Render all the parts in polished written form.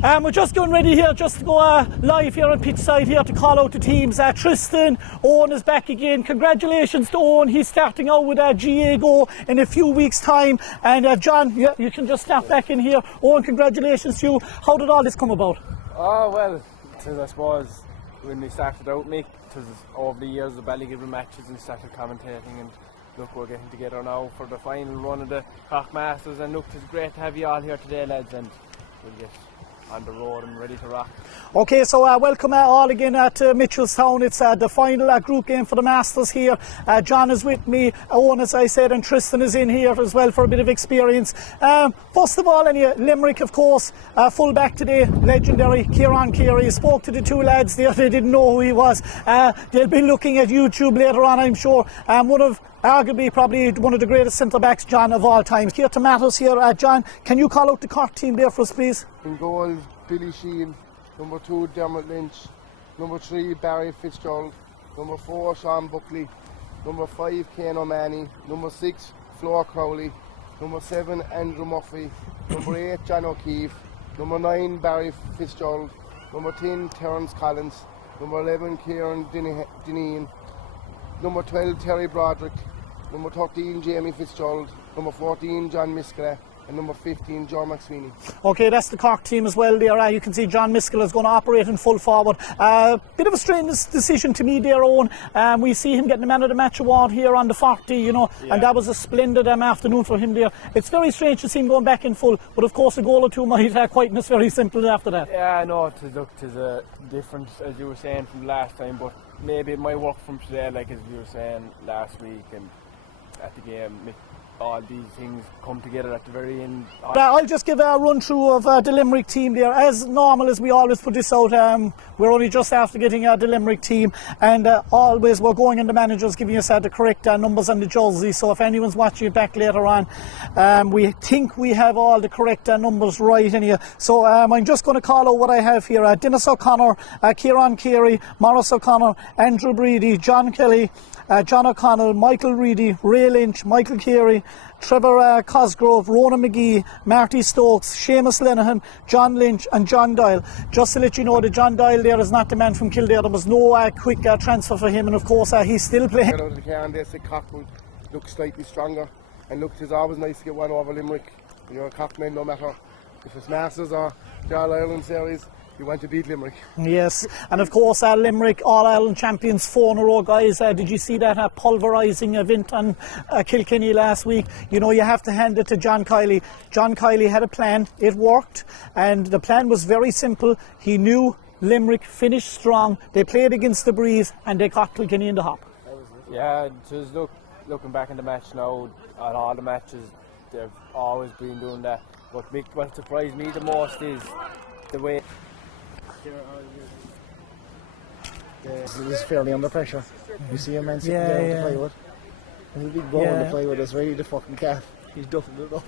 We're just getting ready here just to go live here on pitch side here to call out the teams. Tristan, Owen is back again. Congratulations to Owen. He's starting out with GA in a few weeks' time. And John, you can just start back in here. Owen, congratulations to you. How did all this come about? Oh, well, I suppose when we started out, Mick, it was over the years of Ballygibbon matches and started commentating, and look, we're getting together now for the final run of the CORK Masters, and look, it's great to have you all here today, lads, and we'll get on the road and ready to rock. Okay, so welcome all again to Mitchellstown. It's the final group game for the Masters here. John is with me, Owen, as I said, and Tristan is in here as well for a bit of experience. First of all, Limerick, of course, full back today, legendary Kieran Carey. Spoke to the two lads there, they didn't know who he was. They'll be looking at YouTube later on, I'm sure. Arguably probably one of the greatest centre-backs, John, of all time. Here to matters here, John, can you call out the CORK team there for us, please? In goal, Billy Sheehan. Number 2, Dermot Lynch. Number 3, Barry Fitzgerald. Number 4, Sean Buckley. Number 5, Cian O'Mahony. Number 6, Flor Crowley. Number 7, Andrew Murphy. Number 8, John O'Keefe. Number 9, Barry Fitzgerald. Number 10, Terence Collins. Number 11, Kieran Dineen. Number 12, Terry Broderick. Number 13, Jamie Fitzgerald. Number 14, John Miskela. And number 15, John McSweeney. Okay, that's the CORK team as well there. You can see John Miskela is going to operate in full forward. Bit of a strange decision to me there, Owen. We see him getting the Man of the Match award here on the 40, and that was a splendid afternoon for him there. It's very strange to see him going back in full, but of course a goal or two might quieten us very simple after that. Yeah, I know, it is a difference, as you were saying, from last time, but maybe it might work from today, like as you were saying last week and at the game. All these things come together at the very end. I'll just give a run through of the Limerick team there. As normal as we always put this out, we're only just after getting the Limerick team, and always we're going and the managers giving us the correct numbers on the jersey. So if anyone's watching it back later on, we think we have all the correct numbers right in here. So I'm just going to call out what I have here. Dennis O'Connor, Kieran Carey, Maurice O'Connor, Andrew Breedy, John Kelly, John O'Connell, Michael Reedy, Ray Lynch, Michael Carey, Trevor Cosgrove, Ronan McGee, Marty Stokes, Seamus Lenihan, John Lynch and John Doyle. Just to let you know that John Doyle there is not the man from Kildare. There was no quick transfer for him, and of course he's still playing. Out of the car and they said CORK would look slightly stronger, and look, it's always nice to get one over Limerick. You're a CORK man, no matter if it's Masters or the All-Ireland Series. You want to beat Limerick. Yes, and of course Limerick All-Ireland champions 4 in a row, guys. Did you see that pulverising event on Kilkenny last week? You know, you have to hand it to John Kiley. John Kiley had a plan, it worked, and the plan was very simple. He knew Limerick finished strong, they played against the breeze, and they caught Kilkenny in the hop. Yeah, just looking back in the match now, on all the matches, they've always been doing that. But what surprised me the most is the way he's fairly under pressure. You see a man sitting there on the plywood. There's a big ball on the plywood that's ready to fucking calf. He's duffing it up.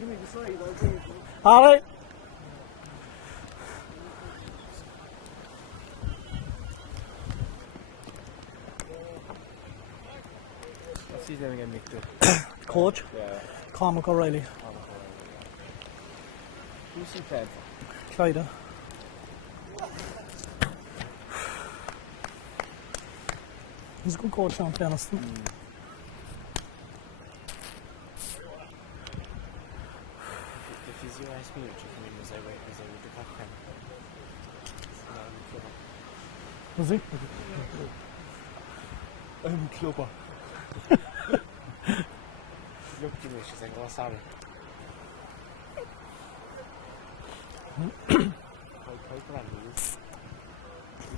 Give me the side, I'll bring it. Alright. What's his name again, Mick? Coach? Yeah. Cormac O'Reilly. Who's he playing for? Clyde. He's a good coach, to be honest. The physio asked me which of him was I with the CORK pen. Was he? I'm clubber. Looked at me, she's like, oh sorry. You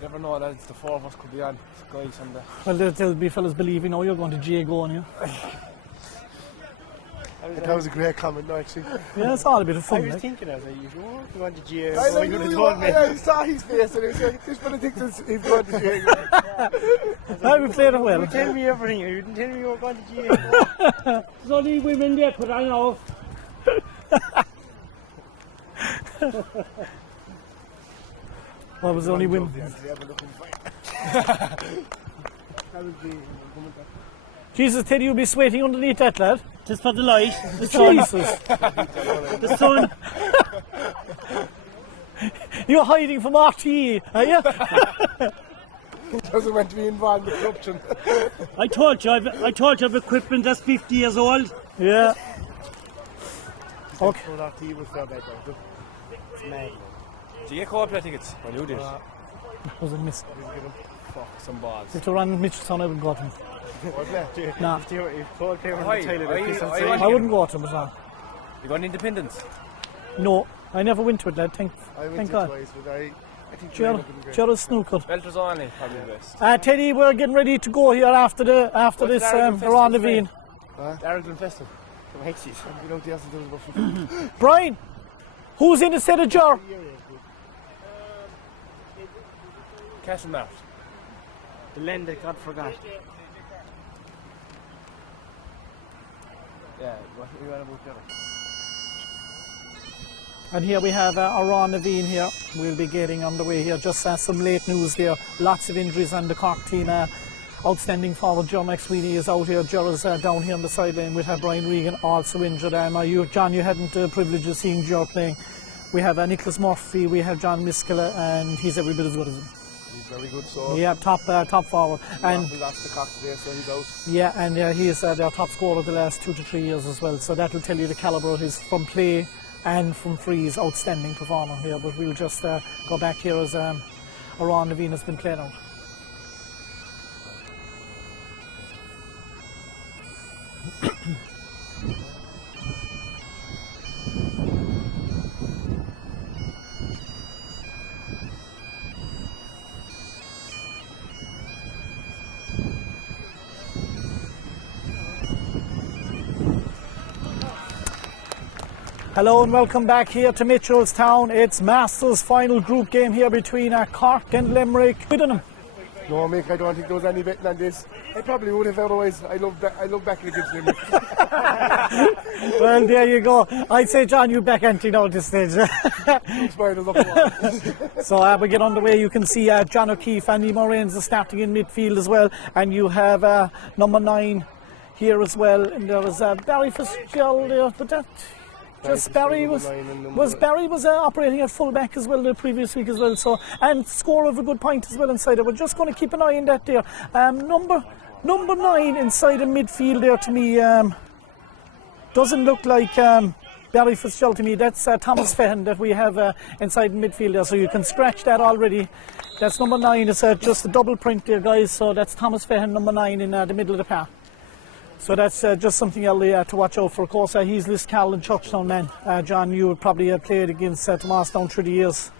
never know, lads, the 4 of us could be on. Guys on the... Well, there'll be fellas believing, you're going to GA going, yeah? That was a great comment, no, actually. Yeah, it's all a bit of fun. I was thinking, I was like, you sure you want to GA? I saw his face and he said, this fella thinks he's going to GA. No, we played it well. You tell me everything, you didn't tell me you were going to GA. There's only women there, but I know. Well, it was only women. Jesus, Teddy, you'll be sweating underneath that, lad. Just for the light. The sun. Jesus. The sun. You're hiding from RTE, are you? Doesn't want to be involved in corruption. I told you I've equipment that's 50 years old. Yeah. Okay. RTE was fair back out. It's mad. Do you get Coldplay tickets? When you did. Was a miss. Fuck some balls. If to run Mitchelstown, I wouldn't go to him. Nah. If Coldplay were Why? in the toilet, I I wouldn't go to him as well. You got an Independence? No, I never went to it, lad. Thank went God. twice, but I think Gerald snooker. Belters only, probably the best. Teddy, we're getting ready to go here after this around the Veen. Arrogant Festival. You know, the answer was about 50. Brian, who's in the set of jar? Castlemart. The land that God forgot. Yeah, what you want about the other? And here we have Aran Naveen here. We'll be getting underway here. Just some late news there. Lots of injuries on the Cork team. Outstanding forward Joe McSweeney is out here. Joe's down here on the sideline with Brian Regan also injured. John, you hadn't the privilege of seeing Joe playing. We have Nicholas Murphy, we have John Miskela, and he's every bit as good as him. He's very good, so. Yeah, top forward. And we lost the Cock today, so he's out. yeah, and he is their top scorer the last 2 to 3 years as well. So that will tell you the calibre of his from play and from frees. Outstanding performer here. But we'll just go back here as Aran Naveen has been playing out. Hello and welcome back here to Mitchelstown. It's Masters final group game here between Cork and Limerick. Good on them. No, Mick, I don't think there was any betting on this. I probably would have otherwise. I love backing against Limerick. Well, there you go. I'd say, John, you back Anthony now at this stage. So we get underway. You can see John O'Keefe and Eamon Rains are starting in midfield as well. And you have number 9 here as well. And there was Barry Fitzgerald there, but that... Just Barry was operating at full back as well the previous week as well, so and score of a good point as well inside it. We're just going to keep an eye on that there. Number 9 inside the midfield there to me doesn't look like Barry Fitzgerald to me. That's Thomas Fehan that we have inside the midfield there, so you can scratch that already. That's number 9. It's just a double print there, guys. So that's Thomas Fehan, number 9 in the middle of the park. So that's just something else to watch out for. Of course, he's this Carlin Churchtown man. John, you would probably have played against Tomas down through the years.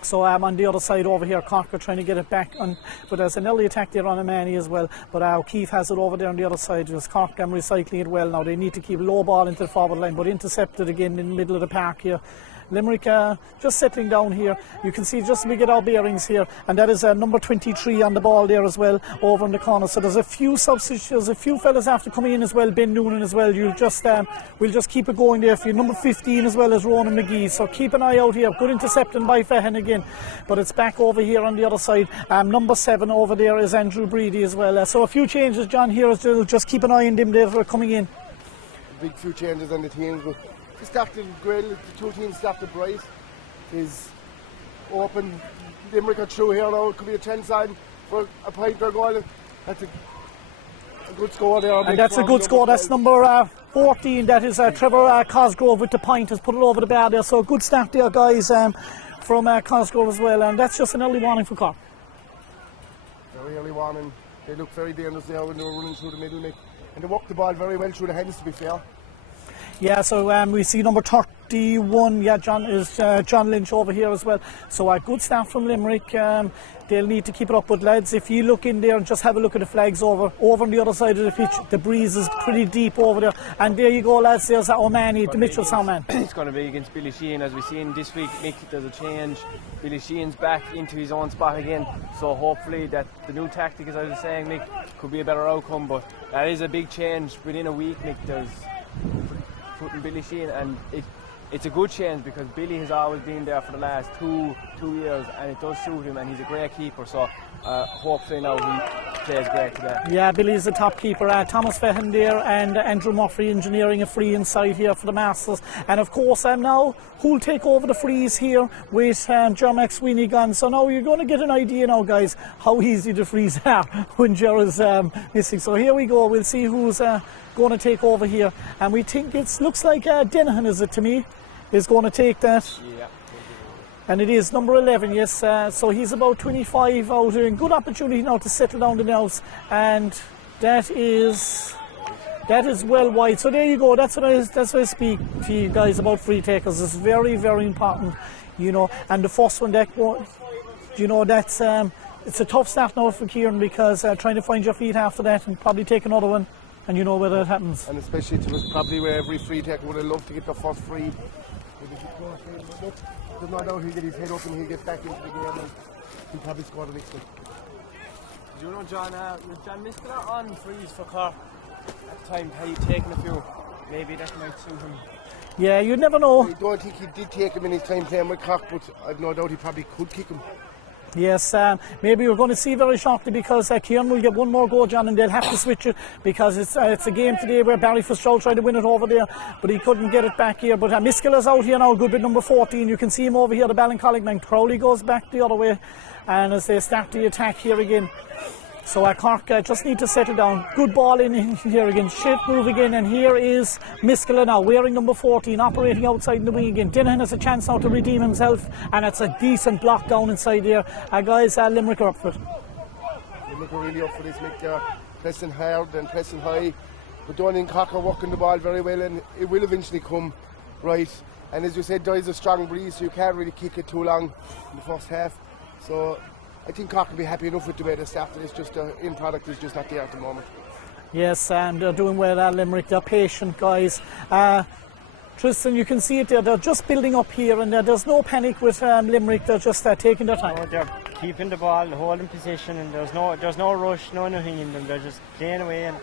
So on the other side over here, Cork are trying to get it back on, but there's an early attack there on Amani as well. But O'Keefe has it over there on the other side. Just Cork recycling it well now. They need to keep low ball into the forward line, but intercepted again in the middle of the park here. Limerick just settling down here. You can see just we get our bearings here, and that is number 23 on the ball there as well over in the corner. So there's a few substitutes, a few fellas after coming in as well. Ben Noonan as well. You'll just we'll just keep it going there for you. Number 15 as well as Ronan McGee. So keep an eye out here. Good intercepting by Fehan again, but it's back over here on the other side. Number 7 over there is Andrew Breedy as well. So a few changes, John. Here as well. Just keep an eye on them there for coming in. Big few changes on the teams, but. Started Grill, the 2 teams started bright. Is open. Limerick are through here now. It could be a chance on for a point or goal. That's a good score there. And that's a good score. That's number 14. That is Trevor Cosgrove with the point. Has put it over the bar there. So a good start there, guys, from Cosgrove as well. And that's just an early warning for Cork. Very early warning. They look very dangerous there when they were running through the middle, Mick. And they walked the ball very well through the hands, to be fair. Yeah, so we see number 31, John Lynch over here as well. So a good start from Limerick. They'll need to keep it up, but lads, if you look in there and just have a look at the flags over on the other side of the pitch, the breeze is pretty deep over there. And there you go, lads, there's O'Mahony, the Mitchelstown man. It's going to be against Billy Sheehan, as we've seen this week. Mick, there's a change. Billy Sheehan's back into his own spot again, so hopefully that the new tactic, as I was saying, Mick, could be a better outcome, but that is a big change within a week, Mick. There's putting Billy Sheehan, and it's a good change because Billy has always been there for the last two years, and it does suit him, and he's a great keeper. So hopefully now he plays great today. Yeah, Billy's the top keeper. Thomas Fehan there and Andrew Murphy engineering a free inside here for the Masters. And of course, now who'll take over the frees here with Jermac Sweeney gone. So now you're going to get an idea now, guys, how easy the frees are when Jer's missing. So here we go. We'll see who's going to take over here. And we think it looks like Dennehan, is it to me, is going to take that. Yeah. And it is number 11, yes. So he's about 25 out here. Good opportunity now to settle down the nails. And that is well wide. So there you go. That's what I speak to you guys about free takers. It's very, very important, you know. And the first one, you know, that's it's a tough start now for Kieran, because trying to find your feet after that and probably take another one, and you know where that happens. And especially it was probably where every free taker would have loved to get the first free. There's no doubt he'll get his head up and he'll get back into the game and he'll probably score the next one. Do you know, John, with John Miskler on frees for Cork at the time, had he taken a few, maybe that might suit him. Yeah, you never know. I don't think he did take him in his time playing with Cork, but I've no doubt he probably could kick him. Yes, maybe we're going to see very shortly, because Kieran will get one more go, John, and they'll have to switch it, because it's a game today where Barry Fitzgerald tried to win it over there, but he couldn't get it back here. But Miskela's out here now, good bit number 14. You can see him over here, the Ballincollig man. Crowley goes back the other way, and as they start the attack here again. So Cork just need to settle down. Good ball in here again. Shit move again. And here is Miskela now, wearing number 14, operating outside in the wing again. Dennehan has a chance now to redeem himself. And it's a decent block down inside there. Guys, Limerick are up for it. Limerick are really up for this, Mick. Pressing hard and pressing high. But Donny and Cork are working the ball very well, and it will eventually come right. And as you said, there is a strong breeze, so you can't really kick it too long in the first half. So I think Cork will be happy enough with the way they started. It's just the end product is just not there at the moment. Yes, and they're doing well at Limerick. They're patient, guys. Tristan, you can see it there. They're just building up here, and there's no panic with Limerick. They're just taking their time. No, they're keeping the ball and holding position, and there's no rush, no nothing in them. They're just playing away and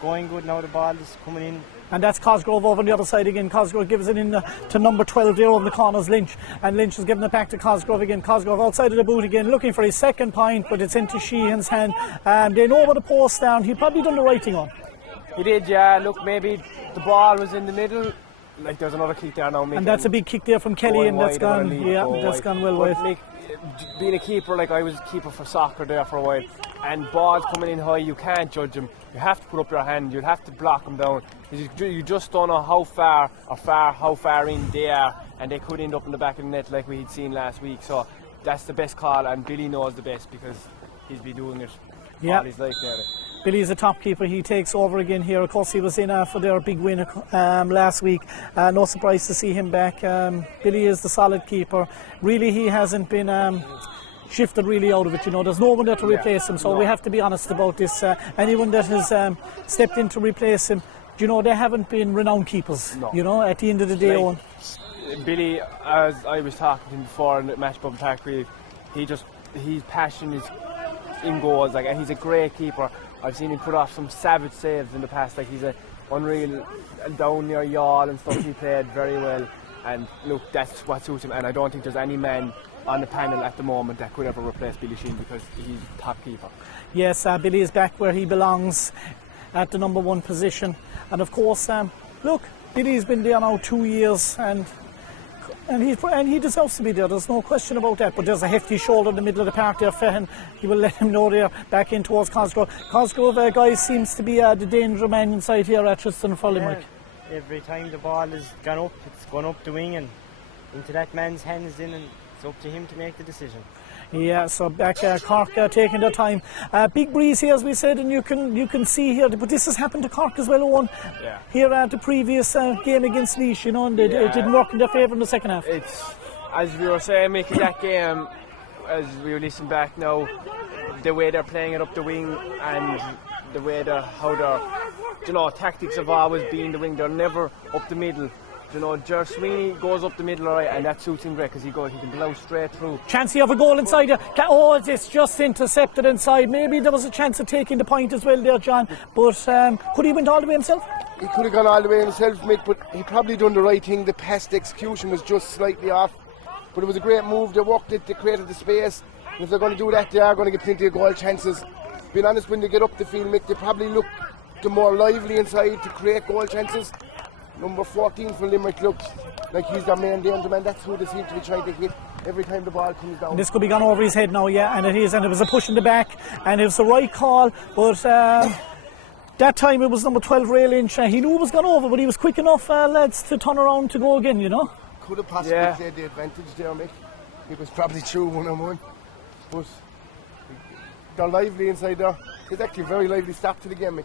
going good. Now the ball is coming in. And that's Cosgrove over on the other side again. Cosgrove gives it in to number 12 there over the corners, Lynch. And Lynch is giving it back to Cosgrove again. Cosgrove outside of the boot again, looking for his second point, but it's into Sheehan's hand. They know where the post down. He probably done the right thing on. He did, yeah. Look, maybe the ball was in the middle. Like, there's another kick there now. And that's a big kick there from Kelly, and that's gone. Yeah, that's gone well wide. Like, being a keeper, like I was a keeper for soccer there for a while, and balls coming in high, you can't judge them. You have to put up your hand. You'll have to block them down. You just don't know how far in they are, and they could end up in the back of the net like we had seen last week. So that's the best call, and Billy knows the best because he's been doing it all his life there. Billy's a top keeper. He takes over again here. Of course, he was in for their big win last week. No surprise to see him back. Billy is the solid keeper. Really, he hasn't been shifted really out of it. You know, there's no one there to replace him. So we have to be honest about this. Anyone that has stepped in to replace him, you know, they haven't been renowned keepers. No. You know, at the end of the day, Owen. Billy, as I was talking to him before in the match Bubble Park, his passion is in goals. Like, he's a great keeper. I've seen him put off some savage saves in the past. Like, he's a unreal down near yawl and stuff. He played very well, and look, that's what suits him. And I don't think there's any man on the panel at the moment that could ever replace Billy Sheen, because he's top keeper. Yes, Billy is back where he belongs, at the number 1 position. And of course, look, Billy's been there now 2 years, and he deserves to be there. There's no question about that. But there's a hefty shoulder in the middle of the park there. Fehan, he will let him know there. Back in towards Cosgrove. Cosgrove, guys, seems to be the danger man inside here at Tristan for Limerick. Every time the ball has gone up, it's gone up the wing and into that man's hands in, and it's up to him to make the decision. Yeah, so back Cork taking their time. Big breeze here, as we said, and you can see here, but this has happened to Cork as well, Owen. Yeah. Here at the previous game against Laois, you know, and it didn't work in their favour in the second half. It's, as we were saying, making that game, as we were listening back now, the way they're playing it up the wing, and the way how their, you know, tactics have always been the wing. They're never up the middle. You know, Ger Sweeney goes up the middle, right, and that suits him great because he can blow straight through. Chance of a goal inside there. Oh, it's just intercepted inside. Maybe there was a chance of taking the point as well there, John. But could he have went all the way himself? He could have gone all the way himself, Mick, but he probably done the right thing. The past execution was just slightly off. But it was a great move. They worked it, they created the space. And if they're going to do that, they are going to get plenty of goal chances. being honest, when they get up the field, Mick, they probably look the more lively inside to create goal chances. Number 14 for Limerick looks like he's their main danger man. That's who they seem to be trying to hit every time the ball comes down. This could be gone over his head now, yeah, and it is, and it was a push in the back, and it was the right call, but that time it was number 12, Ray Lynch. He knew it was gone over, but he was quick enough, lads, to turn around to go again, you know. Could have possibly played the advantage there, Mick. It was probably true 1-on-1, but they're lively inside there. It's actually a very lively start to the game, Mick.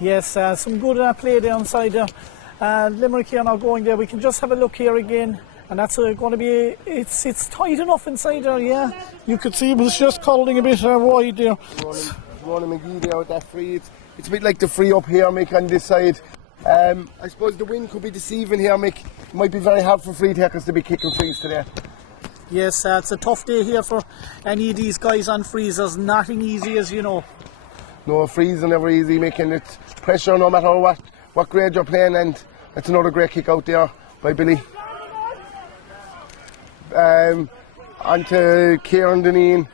Yes, some good play there inside there. Limerick here now going there. We can just have a look here again, and that's going to be. It's tight enough inside there. Yeah, you could see it was just curling a bit wide there. Ronan McGee there with that free. It's a bit like the free up here, Mick, on this side. I suppose the wind could be deceiving here, Mick. It might be very hard for free takers to be kicking frees today. Yes, it's a tough day here for any of these guys on frees. There's nothing easy, as you know. No, frees are never easy, making it pressure no matter what grade you're playing, and that's another great kick out there by Billy. Onto Kieran Deneen.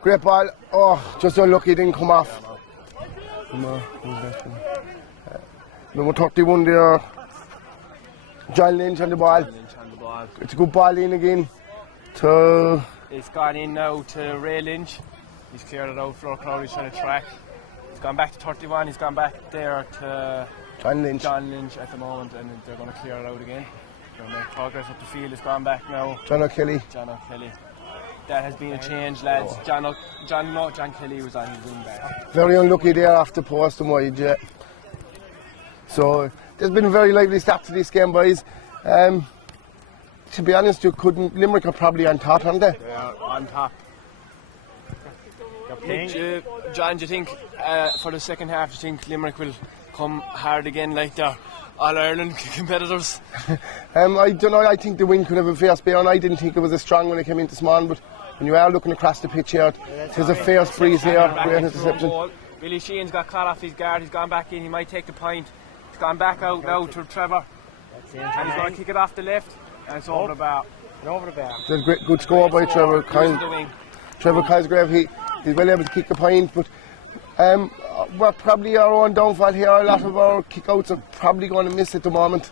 Great ball. Oh, just unlucky, didn't come off. Number 31 there. John Lynch on the ball. It's a good ball in again. It's gone in now to Ray Lynch. He's cleared it out. Flor Crowley's trying to track. He's gone back to 31. He's gone back there to John Lynch at the moment, and they're going to clear it out again. They'll make progress up the field. It's gone back now. John O'Kelly. That has been a change, lads. John Kelly was on his wing back. Very unlucky there off the post and wide, yeah. So there's been a very lively start to this game, boys. To be honest, Limerick are probably on top, aren't they? They are on top. John, do you think for the second half, do you think Limerick will come hard again like their All-Ireland competitors? I don't know, I think the win could have a fierce bear, and I didn't think it was as strong when it came in this morning, but when you are looking across the pitch here, there's a fierce breeze here, great interception. Billy Sheehan's got caught off his guard, he's gone back in, he might take the point. He's gone back out now to Trevor, and he's going to kick it off the left, and it's over the bar. It's a great, good score by Trevor Cosgrave. He's well able to kick the point, but we're probably our own downfall here. A lot of our kick-outs are probably going to miss at the moment.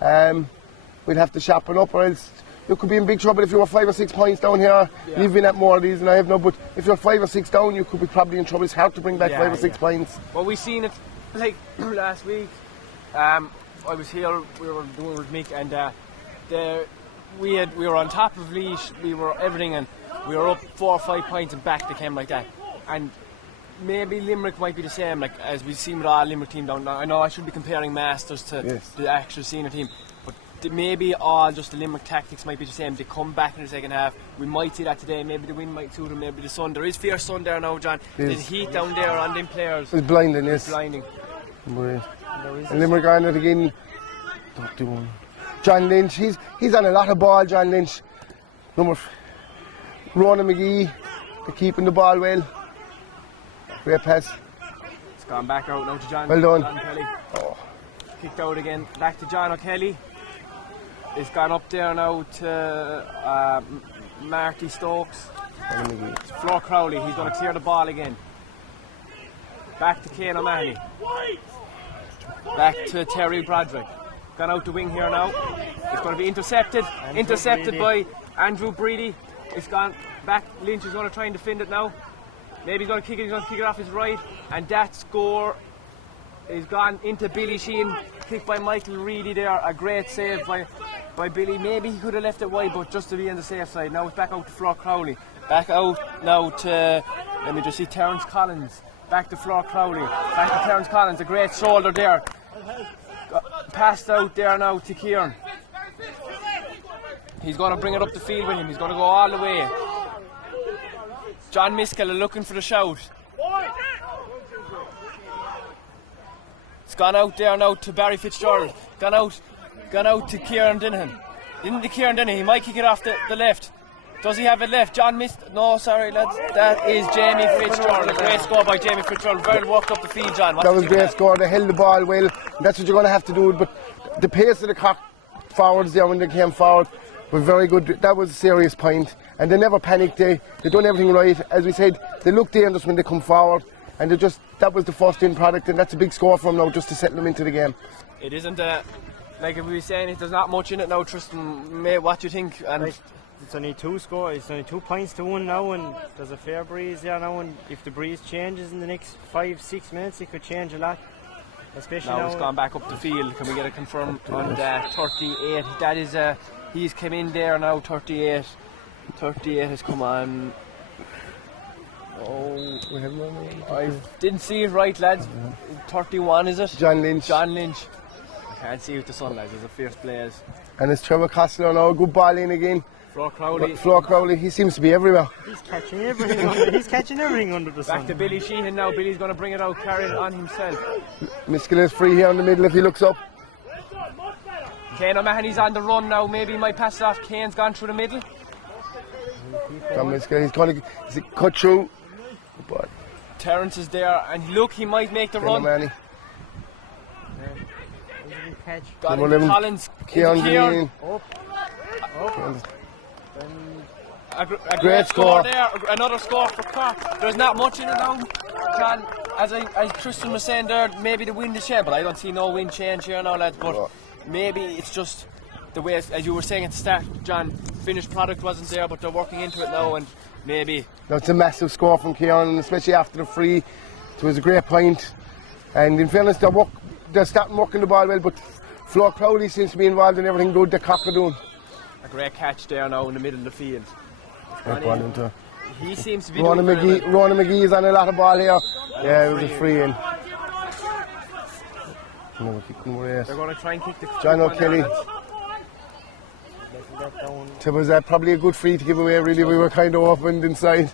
We'll have to sharpen up, or else you could be in big trouble if you were 5 or 6 points down here. Yeah. You've been at more of these than I have now, but if you're 5 or 6 down, you could be probably in trouble. It's hard to bring back 5 or 6 points. Well, we've seen it like last week. I was here, we were doing with Mick, and we were on top of Laois, we were everything, and we were up 4 or 5 points and back they came like that. And maybe Limerick might be the same, like as we've seen with all Limerick team down now. I know I should be comparing Masters to the actual senior team, but maybe all just the Limerick tactics might be the same. They come back in the second half. We might see that today. Maybe the wind might suit them. Maybe the sun. There is fierce sun there now, John. There's heat down there on them players. It's blinding, yes. It's blinding. And Limerick on it again. 31. John Lynch. He's on a lot of ball. John Lynch. Ronan McGee. They're keeping the ball well. Great pass. It's gone back out now to John. Well done. John Kelly. Kicked out again. Back to John O'Kelly. It's gone up there now to Marty Stokes. Flor Crowley. He's going to clear the ball again. Back to Cian O'Mahony. Back to Terry Broderick. Gone out the wing here now. It's going to be intercepted. Intercepted by Andrew Breedy. It's gone back. Lynch is going to try and defend it now. Maybe he's going to kick it. He's going to kick it off his right. And that score is gone into Billy Sheehan. Kicked by Michael Reedy there. A great save by Billy. Maybe he could have left it wide, but just to be on the safe side. Now it's back out to Flor Crowley. Back out now to, let me just see, Terence Collins. Back to Flor Crowley. Back to Terence Collins. A great shoulder there. Passed out there now to Kieran. He's going to bring it up the field with him. He's going to go all the way. John Miskell looking for the shout. It's gone out there now to Barry Fitzgerald. Gone out to Kieran Dinahan. Into Kieran Dinahan. He might kick it off the left. Does he have it left? John missed. No, sorry, lads. That is Jamie Fitzgerald. A great score by Jamie Fitzgerald. Very walked up the field, John. That was a great score. They held the ball well. That's what you're going to have to do. But the pace of the CORK forwards there when they came forward, were very good. That was a serious point, and they never panicked. They done everything right. As we said, they look dangerous when they come forward, and that was the first in product, and that's a big score for them now, just to settle them into the game. It isn't like we were saying, there's not much in it now, Tristan. Mate, what do you think? And it's only 2 scores. It's only 2 points to 1 now, and there's a fair breeze there now. And if the breeze changes in the next 5-6 minutes, it could change a lot. Especially now it's gone back up the field. Can we get it confirmed on 38? That is he's come in there now. 38. 38 has come on. Oh, I didn't see it right, lads. 31 is it? John Lynch. John Lynch. I can't see with the sun, lads. There's a fierce blaze. And it's Trevor Costello now. Good ball in again. Flo Crowley, he seems to be everywhere. He's catching everything. He's catching everything under the sun. Back to Billy Sheehan now. Billy's going to bring it out, carry it on himself. Miskell is free here in the middle if he looks up. Kane O'Mahony's on the run now. Maybe he might pass it off. Kane's gone through the middle. John Miskell, he's going to cut through. But Terence is there, and look, he might make the run. O'Mahony. Got it, Collins. Kieran. A great score there. Another score for CORK. There's not much in it now, John. As Tristan was saying there, maybe the wind is changed, but I don't see no wind change here now, lads. But maybe it's just the way, as you were saying at the start, John, finished product wasn't there, but they're working into it now, and maybe. That's a massive score from Kieran, especially after the free. It was a great point. And in fairness, they're starting working the ball well, but Flo Crowley seems to be involved in everything good that CORK are doing. A great catch there now in the middle of the field. He seems to be Ronan McGee is on a lot of ball here. Yeah, it was a free in. They're going to try and kick the John O'Kelly. It was probably a good free to give away, really. We were kind of opened inside.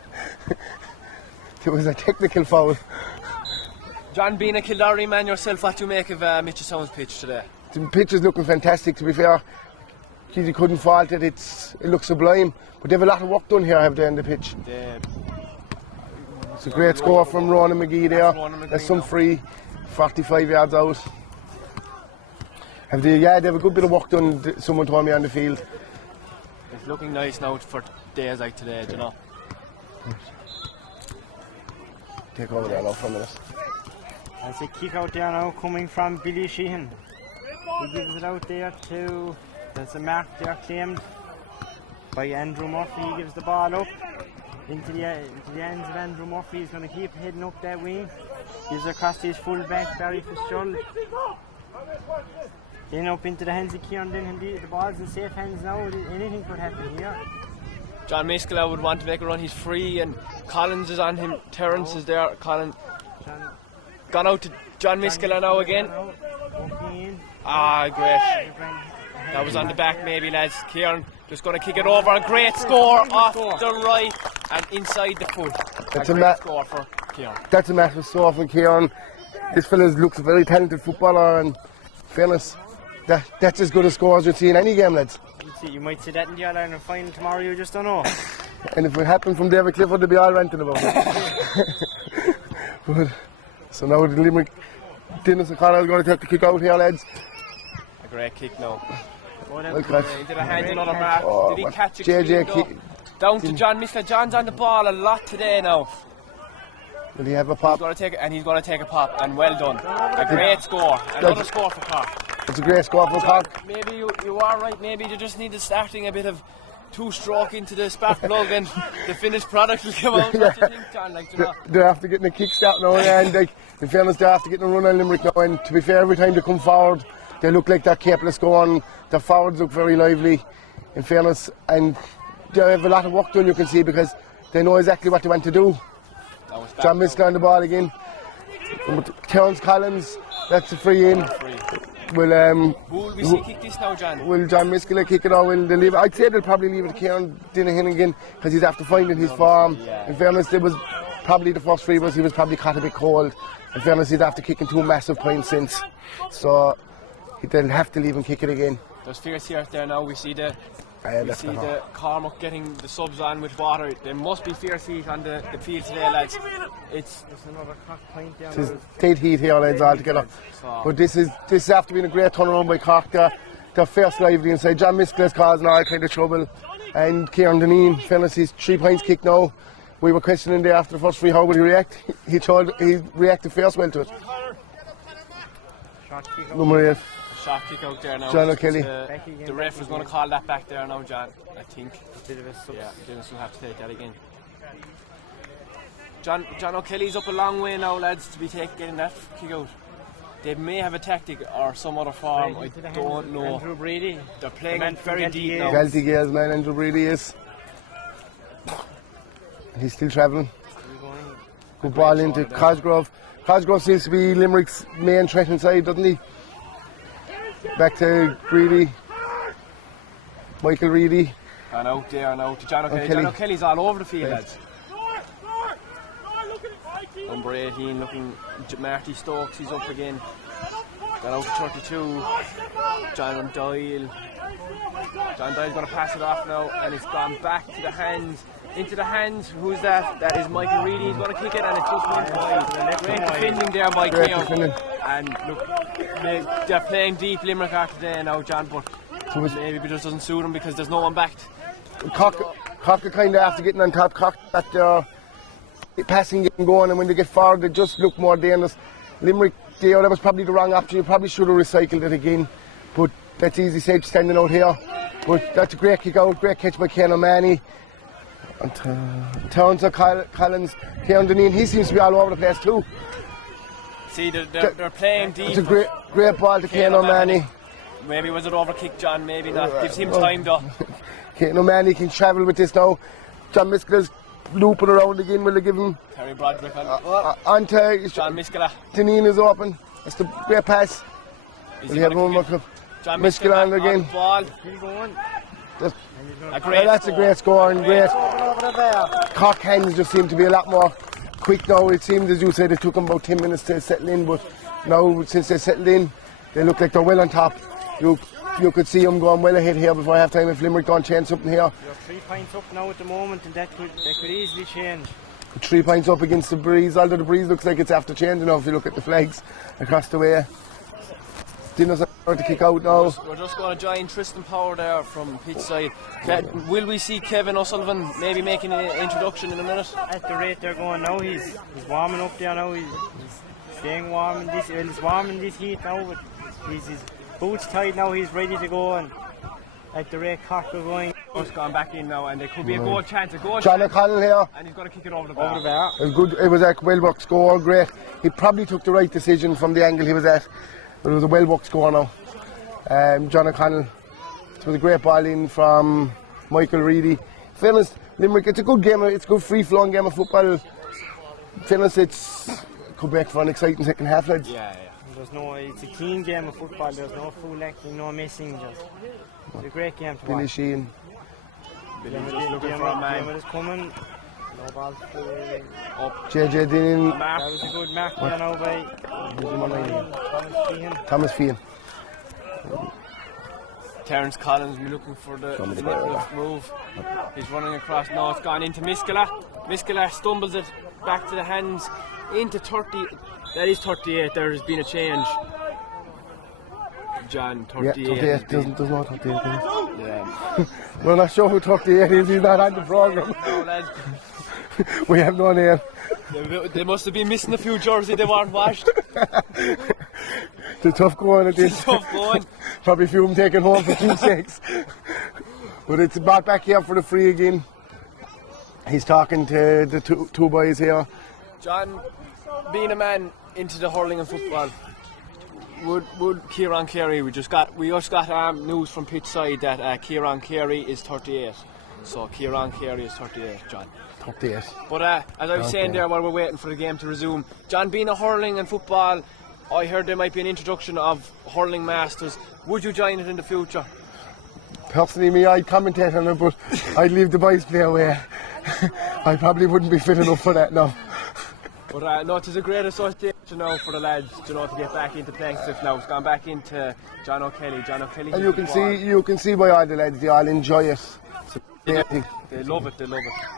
It was a technical foul. John, being a Kildare man yourself, what do you make of Mitchelstown's pitch today? The pitch is looking fantastic, to be fair. You couldn't fault it. It looks sublime. But they have a lot of work done here, have they, on the pitch? It's a great score from Ronan McGee there. That's some free, 45 yards out. They have a good bit of work done, someone told me, on the field. It's looking nice now for days like today, you know. Take over there now for a minute. There's a kick out there now coming from Billy Sheehan. He gives it out there to, there's a mark there claimed by Andrew Murphy. He gives the ball up into the ends of Andrew Murphy. He's going to keep heading up that wing. Gives it across to his full back, Barry Fitzgerald. Then up into the hands of Kieran. Then the ball's in safe hands now. Anything could happen here. John Miskell would want to make a run. He's free, and Collins is on him. Terence is there. Collins gone out to John Miskell now again. Ah, great. That was on the back, maybe, lads. Kieran just going to kick it over. A great score off the right and inside the foot. That's a great score for Kieran. That's a massive score from Kieran. This fella looks a very talented footballer, and fairness, that's as good a score as you'll see in any game, lads. You might see that in the All-Ireland final tomorrow, you just don't know. And if it happened from David Clifford, they'd be all ranting about it. But, so now the Limerick, Dennis O'Connell is going to take the kick out here, lads. A great kick now. Well catch. Did a hand another mark. Did he catch it? JJ down to John Miskell. John's on the ball a lot today now. Will he have a pop? He's going to take a pop, and well done. A great score. Another score for CORK. It's a great score for CORK. Maybe you are right. Maybe you just need starting a bit of two-stroke into the spark plug, and the finished product will come out. What do you think, John? They're after getting a kick start now, and in fairness, they're after getting a run on Limerick now. And to be fair, every time they come forward, they look like they're capable of scoring. Their forwards look very lively, in fairness, and they have a lot of work done, you can see, because they know exactly what they want to do. John Miskell on the ball again. Terence Collins, that's a free in. Will we see kick this now, John? Will John Miskell kick it, or will they leave it? I'd say they'll probably leave it to Kieran Dinahan again, because he's after finding his form. In fairness, it was probably the first free, but he was probably caught a bit cold. In fairness, he's after kicking 2 massive points since. So they'll have to leave him kick it again. There's fierce here there now. We see the Cormac getting the subs on with water. There must be fierce heat on the field today, lads. It's another CORK point down. It's dead heat here, lads, altogether. But this is after being a great turnaround by CORK there. their first lively inside. John Miskell's causing all kind of trouble. And Kieran Deneen, fairness, he's 3 points kick now. We were questioning there after the first free, how would he react? He reacted first well to it. Number 8. Shot kick out there now. John O'Kelly. The ref was going to call that back there now, John, I think. Yeah, Dennis will have to take that again. John O'Kelly's up a long way now, lads, to be getting that kick out. They may have a tactic or some other form, I don't know. Andrew Brady. They're playing very deep now. Galty Gales, man, Andrew Brady is. He's still travelling. Good ball into Cosgrove. Cosgrove seems to be Limerick's main threat inside, doesn't he? Back to Greedy. Michael Reedy. And out there now to John O'Kelly. John O'Kelly's all over the field, lads. Number 18 looking, Marty Stokes, he's up again. Got out to 32. John Doyle. John Doyle's going to pass it off now, and it's gone back to the hands. Into the hands, who's that? That is Michael Reedy. He's going to kick it, and it just went wide. Great defending there by Keogh. And look, they're playing deep Limerick after today now, John, but maybe it just doesn't suit them because there's no one backed. Cork are kind of after getting on top. Cork at their passing game going, and when they get forward, they just look more dangerous. Limerick, that was probably the wrong option. You probably should have recycled it again, but that's easy said standing out here. But that's a great kick out, great catch by Ken O'Mahony. And Townsend, Collins, Kieran Deneen, he seems to be all over the place too. See, they're playing deep. It's a great ball to Ken O'Mahony. Maybe was it overkick, John? Maybe not. Gives him time though. Ken O'Mahony can travel with this now. John Miskell's looping around again. Will they give him? Terry Broderick on to John Miskella. Deneen is open. That's the great pass. Will he have one more cup? John Miskella on again. Ball. That's a great score and great. Cork hands just seem to be a lot more quick now. It seemed, as you said, it took them about 10 minutes to settle in, but now since they settled in, they look like they're well on top. You could see them going well ahead here before half time if Limerick don't change something here. You're 3 points up now at the moment, and that could easily change. 3 points up against the breeze, although the breeze looks like it's after changing now if you look at the flags across the way. Dinner's to kick out now. We're just going to join Tristan Power there from pitch side. Will we see Kevin O'Sullivan maybe making an introduction in a minute? At the rate they're going now, he's warming up there now. He's staying warm in this. Well, he's warm in this heat now, but his boots tied now. He's ready to go, and at the rate Cork are going. Just gone back in now, and there could be a goal chance. John O'Connell here. And he's going to kick it over the bar. It was good. It was a well-worked score. Great. He probably took the right decision from the angle he was at. But it was a well-worked score now. John O'Connell. It was a great ball in from Michael Reedy. Fairness, Limerick, it's a good game. It's a good free-flowing game of football. Fairness, it could make for an exciting second half, lads. Yeah. It's a clean game of football. There's no full acting, no missing. It's a great game to watch. Billy Sheehan. Billy's just looking for a man. It's coming. No ball up. JJ Dean. That was a good mark there now by Thomas Feehan. Terence Collins will be looking for the move. He's running across. No, it's gone into Miskella. Miskella stumbles it back to the hands into 30. That is 38. There has been a change. John, 38. Yeah, 38 does not 38. Yeah. We're not sure who 38 is. He's not on the programme. No, lads. We have no name. They must have been missing a few jerseys they weren't washed. It's a tough going at this. It's tough going. Probably a few of them taken home for 2 6. But it's brought back here for the free again. He's talking to the two boys here. John, being a man into the hurling and football, would Kieran Carey, we just got news from pitch side that Kieran Carey is 38. So Kieran Carey is 38, John. 38. But as I was saying there while we're waiting for the game to resume, John, being a hurling and football, I heard there might be an introduction of hurling masters. Would you join it in the future? Personally, me, I'd commentate on it, but I'd leave the boys play away. I probably wouldn't be fit enough for that now. But no, it is a great association now for the lads, to get back into playing stuff now. It's gone back into John O'Kelly. And you can see by all the lads, they all enjoy it. They love it.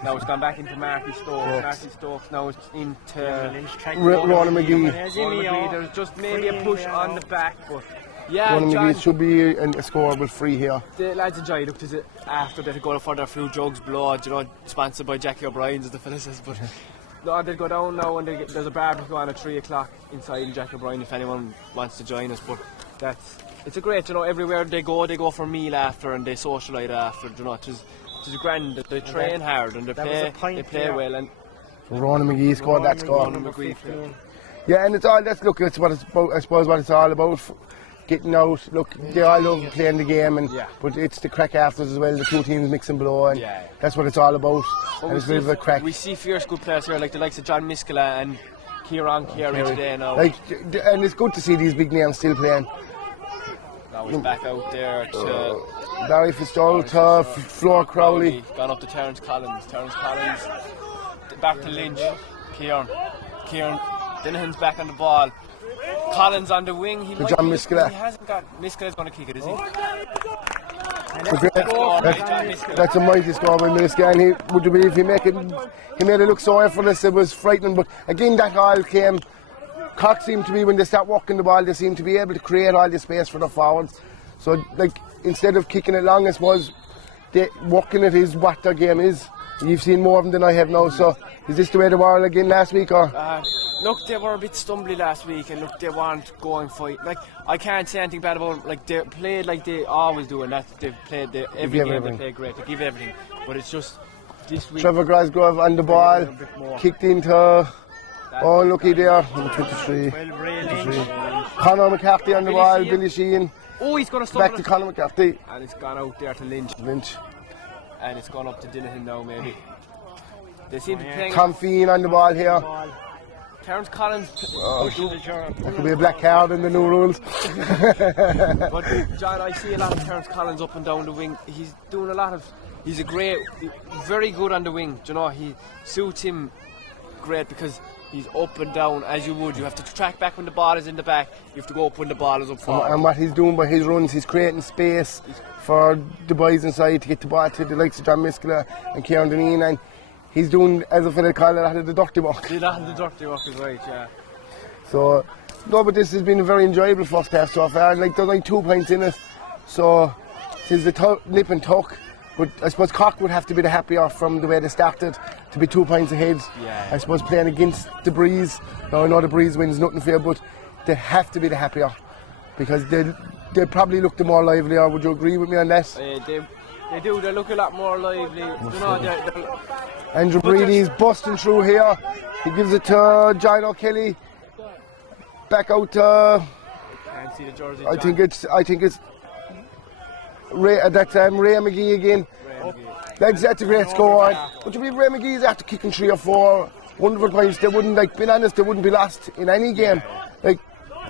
Now it's gone back into Marty Stokes. Marty Stokes now it's into Ronan McGee. There's just maybe a push on the back, but Yeah, One of John, should be a scoreable free here. the lads enjoy. Looked as it after they go for their fruit jugs, blood, you know, sponsored by Jackie O'Brien's as the fella says. But no, they'll go down now and there's a barbecue on at 3 o'clock inside in Jackie O'Brien if anyone wants to join us. But it's a great, you know, everywhere they go for a meal after and they socialise after, you know, it's grand. They train hard and they play well. And Ronan McGee scored that score. Ronan McGee. Yeah, and it's all that's what it's about. I suppose what it's all about. Getting out. Look, they all love playing the game, but it's the crack afterwards as well. The two teams mix and blow, and that's what it's all about. And it's a bit of a crack. We see fierce good players here, like the likes of John Miskela and Kieran Carey today now. And it's good to see these big names still playing. Now he's back out there to Barry Fitzgerald, to Flor Crowley. Gone up to Terence Collins. Back to Lynch. Kieran. Dinahan's back on the ball. Collins on the wing. John Miskela. He hasn't got. Miskela's going to kick it, is he? That's a mighty score by Miskela, and would you believe he made it look so effortless? It was frightening, but again that all came. CORK seemed to be, when they start walking the ball, they seem to be able to create all the space for the forwards. So, like, instead of kicking it long, I suppose, walking it is what their game is. You've seen more of them than I have now, so is this the way they were again last week? Or? Look, they were a bit stumbly last week, and look, they weren't going fight. Like, I can't say anything bad about them. Like, they played like they always do, and they've played every game they play great. They give everything, but it's just this week. Trevor Grosgrove on the ball, kicked into. Oh, looky there, number 23. Conor McCarthy on the ball, Billy Sheehan. Oh, he's going to stop back to Conor McCarthy. And it's gone out there to Lynch. And it's gone up to Dinahan now, maybe. They seem to be playing. Tom Feen on the ball here. Terence Collins. That could be a black card in the new rules. But John, I see a lot of Terence Collins up and down the wing. He's doing a lot of. He's very good on the wing. You know, he suits him great because he's up and down as you would. You have to track back when the ball is in the back. You have to go up when the ball is up forward. And what he's doing by his runs, he's creating space for the boys inside to get the ball to the likes of John Miskela and Kieran Deneen, and he's doing, as a fellow call it, a lot of the dirty work. The dirty work is right, yeah. So, no, but this has been a very enjoyable first half so far. Like, there's like 2 points in it, so it's a nip and tuck. But I suppose CORK would have to be the happier from the way they started to be 2 points ahead. Yeah. I suppose playing against the Breeze. Now I know the Breeze wins nothing fair, but they have to be the happier because they probably look the more livelier. Would you agree with me on that? They do. They look a lot more lively. You know, Andrew Breedy's busting through here. He gives it to John O'Kelly. Back out to. Can't see the jersey. I think it's. Ray McGee again. That's a great score. But you believe Ray McGee's after kicking 3 or 4 wonderful points, they wouldn't, like, being honest, they wouldn't be lost in any game. Like,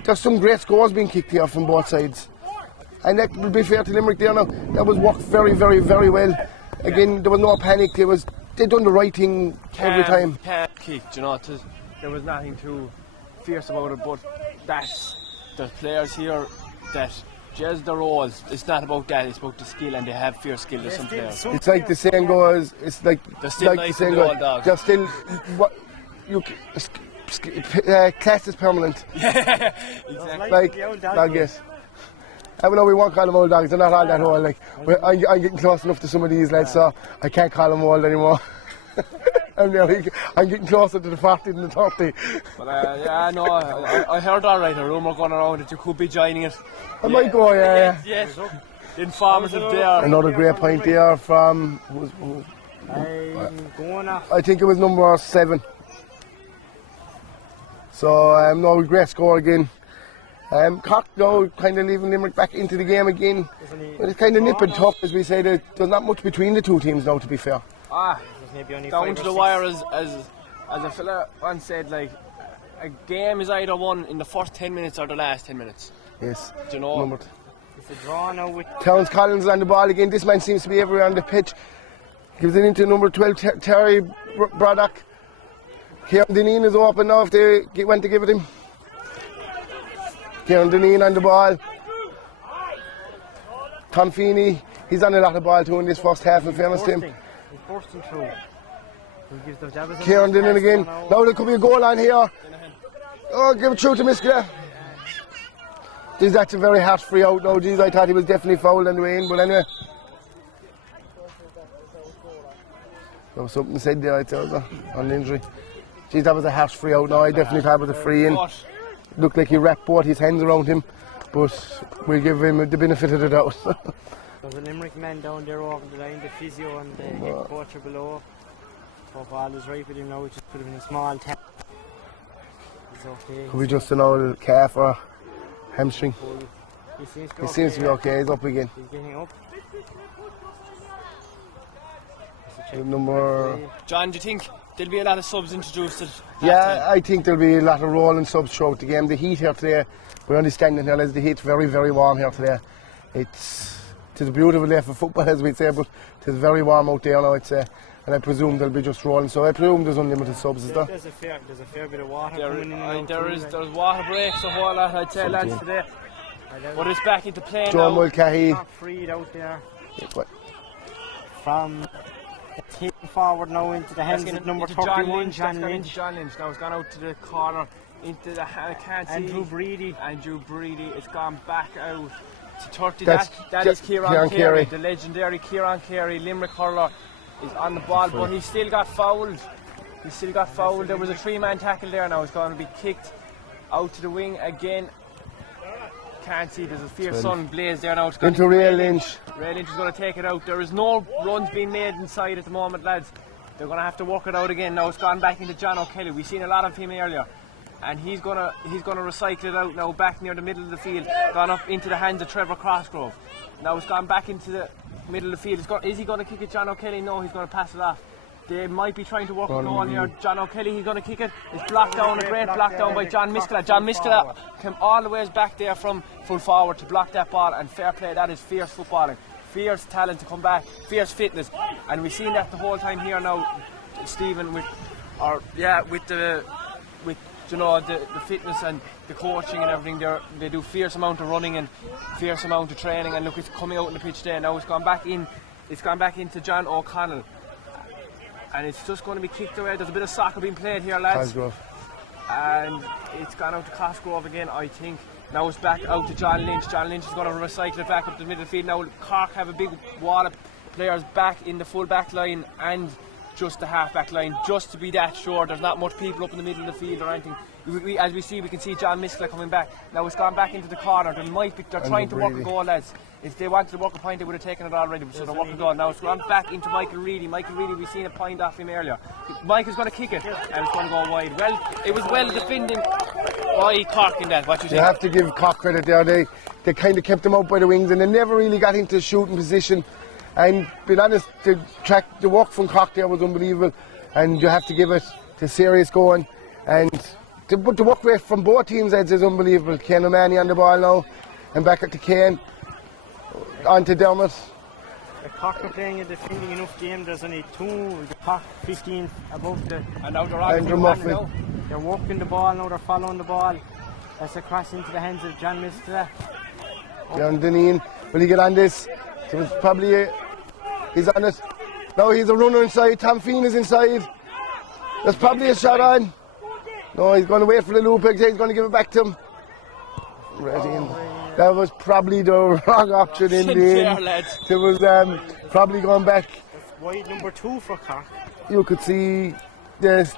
there's some great scores being kicked here from both sides. And that will be fair to Limerick there now. That was worked very, very, very well. Again, there was no panic. They done the right thing every time. Kicked, you know, there was nothing too fierce about it, but the players here that jazz the roles. It's not about that, it's about the skill, and they have fierce skill to some players. It's like the saying goes, it's like they're still nice the saying goes, they're still what you class is permanent. Yeah, exactly. Like dog yes. Even though we won't call them old dogs, they're not all that old. Like I'm getting close enough to some of these lads, so I can't call them old anymore. I'm getting closer to the 40 than the 30. But yeah, no, I heard alright, a rumour going around that you could be joining it. I might go, yeah. Yes, informative there. Another great point there from, I think it was number 7. So, no, great score again. CORK now kind of leaving Limerick back into the game again. But it's kind of nip and tuck, as we say. There's not much between the two teams now, to be fair. Down to the wire, as a fella once said, like, a game is either won in the first 10 minutes or the last 10 minutes. Yes. Do you know? Numbered. It's a draw now with Terence Collins on the ball again. This man seems to be everywhere on the pitch. Gives it into number 12, Terry Braddock. Kieran Deneen is open now if they want to give it him. Kieran Deneen on the ball. Tom Feeney, he's on a lot of ball too in this first half, in fairness to him. He's bursting through. Kieran Deneen again. Now there could be a goal on here. Oh, give it through to Miskela. Geez, that's a very harsh free out now. Geez, I thought he was definitely fouled on the way in, but anyway. There was something said there, I tell you, on the injury. Geez, that was a harsh free out now. I definitely thought it was a free in. Looked like he wrapped both his hands around him, but we'll give him the benefit of the doubt. There's a Limerick man down there over the line, the physio and the head coach are below. Hope all is right with him now, it just could have been a small tap. He's okay. Could be just an old calf or hamstring. He seems to be okay, he's up again. He's getting up. Number... John, do you think there'll be a lot of subs introduced? Yeah, I think there'll be a lot of rolling subs throughout the game. The heat here today, we're only standing here, the heat's very, very warm here today. It's a beautiful day for football, as we'd say, but it's very warm out there now, I'd say. And I presume they'll be just rolling, so I presume there's unlimited subs, is there? There's a fair bit of water coming in. There's water breaks, a whole lot, I'd say, lads, today. But it's back into play now. Joe Mulcahy. Freed out there. What? From taking forward now into the hands of number 31, John Lynch. John Lynch. Now it's gone out to the corner, into the Andrew Breedy. It's gone back out to 30. That is Kieran Carey, the legendary Kieran Carey, Limerick hurler, is on the ball, but he still got fouled. There was a 3-man tackle there. Now it's going to be kicked out to the wing again. Can't see, there's a fierce sun blaze there now. Into Ray Lynch. Ray Lynch is going to take it out. There is no runs being made inside at the moment, lads. They're going to have to work it out again. Now it's gone back into John O'Kelly. We've seen a lot of him earlier, and he's going to recycle it out now, back near the middle of the field. Gone up into the hands of Trevor Crossgrove. Now it's gone back into the middle of the field. Is he going to kick it, John O'Kelly? No, he's going to pass it off. They might be trying to work it on here. John O'Kelly, he's going to kick it. It's blocked down, a great block down by John Miskela. John Miskela came all the way back there from full forward to block that ball, and fair play, that is fierce footballing. Fierce talent to come back, fierce fitness. And we've seen that the whole time here now, Stephen, with the fitness and the coaching and everything. They do fierce amount of running and fierce amount of training, and look, it's coming out on the pitch there. Now it's gone back into John O'Connell. And it's just going to be kicked away. There's a bit of soccer being played here, lads. Cosgrove. And it's gone out to Cosgrove again, I think. Now it's back out to John Lynch. John Lynch is going to recycle it back up to the middle of the field. Now Cork have a big wall of players back in the full back line and just the half back line, just to be that sure. There's not much people up in the middle of the field or anything. As we see, we can see John Miskela coming back. Now it's gone back into the corner. They're trying to work a goal, lads. If they wanted to work a point, they would have taken it already. So they're working a goal. Now it's gone back into Michael Reedy. We've seen a point off him earlier. Michael's going to kick it, and it's going to go wide. Well, it was well defending by Cork in that. What you think? You have to give Cork credit there. They kind of kept them out by the wings, and they never really got into shooting position. And being honest, the work from Cork there was unbelievable, and you have to give it to serious going. And the work rate from both teams is unbelievable. Kane O'Mahony on the ball now, and back at the Kane. On to Dermot. The Cork are playing a defending enough game. There's only two. The Cork 15 above the. And now they're Andrew Murphy. They're walking the ball now. They're following the ball. That's a cross into the hands of John Miskela. John Deneen. Will he get on this? So it's probably he's on it. Now he's a runner inside. Tom Feen is inside. There's probably a shot on. No, he's going to wait for the loop. He's going to give it back to him. That was probably the wrong option in the end. It was probably going back. That's wide number 2 for Cork. You could see the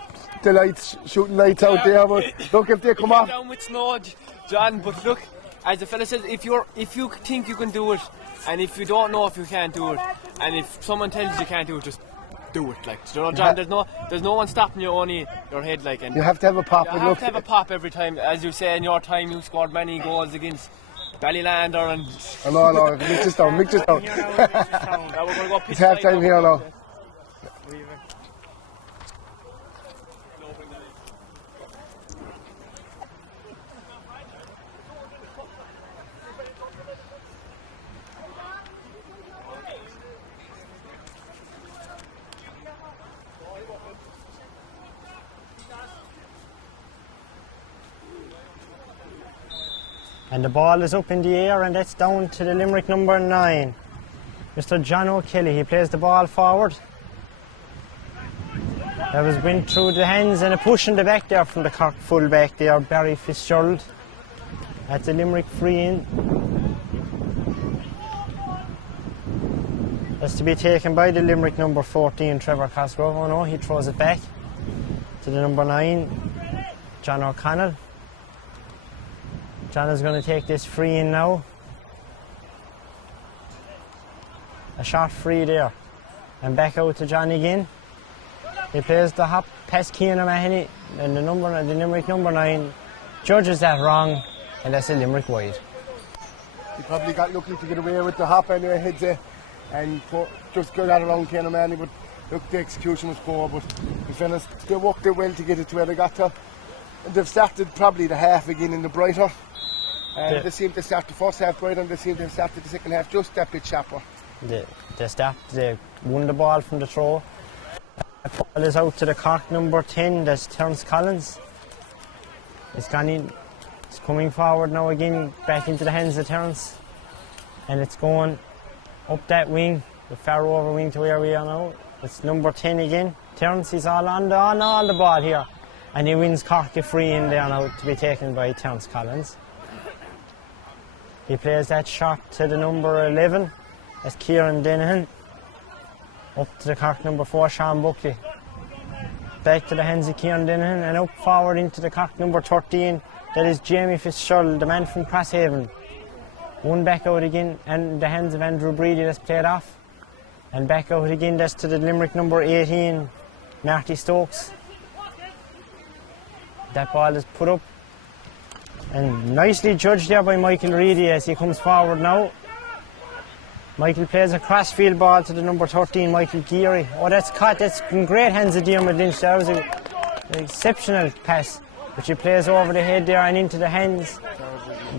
lights, shooting lights out there, but look, if they come off. Down with snow, John, but look, as the fella says, if you think you can do it, and if you don't know if you can't do it, and if someone tells you you can't do it, just do it. Like, you know, John, there's no one stopping you, only your head. Like, and you have to have a pop. You have to have a pop every time. As you say, in your time, you scored many goals against Ballylander and. Oh, no, mix this down. Now we're going to go it's half time here now. And the ball is up in the air, and that's down to the Limerick number 9, Mr. John O'Kelly. He plays the ball forward. That was went through the hands and a push in the back there from the Cork full back there, Barry Fitzgerald. That's a Limerick free in. That's to be taken by the Limerick number 14, Trevor Cosgrove. Oh no, he throws it back to the number 9, John O'Connell. John is going to take this free in now. A shot free there. And back out to John again. He plays the hop past Cian O'Mahony, and the Limerick number 9 judges that wrong, and that's a Limerick wide. He probably got lucky to get away with the hop anyway, heads it, and just got that around Cian O'Mahony, but look, the execution was poor, but in fairness, they worked it well to get it to where they got to. And they've started probably the half again in the brighter. And they seem to start the first half brighter, and they seem to have started the second half just that bit sharper. They won the ball from the throw. The ball is out to the Cork number 10, that's Terence Collins. It's gone in, it's coming forward now again, back into the hands of Terence. And it's going up that wing, the far over wing to where we are now. It's number 10 again. Terence is all on the ball here. And he wins Cork a free in there now to be taken by Terence Collins. He plays that shot to the number 11, that's Kieran Dennehan. Up to the Cork number 4, Sean Buckley. Back to the hands of Kieran Dennehan and up forward into the Cork number 13. That is Jamie Fitzgerald, the man from Crosshaven. One back out again and the hands of Andrew Breedy, that's played off. And back out again, that's to the Limerick number 18, Marty Stokes. That ball is put up. And nicely judged there by Michael Reedy as he comes forward now. Michael plays a crossfield ball to the number 13, Michael Geary. Oh, that's caught. That's in great hands of Diarmuid Lynch. That was an exceptional pass, which he plays over the head there and into the hands.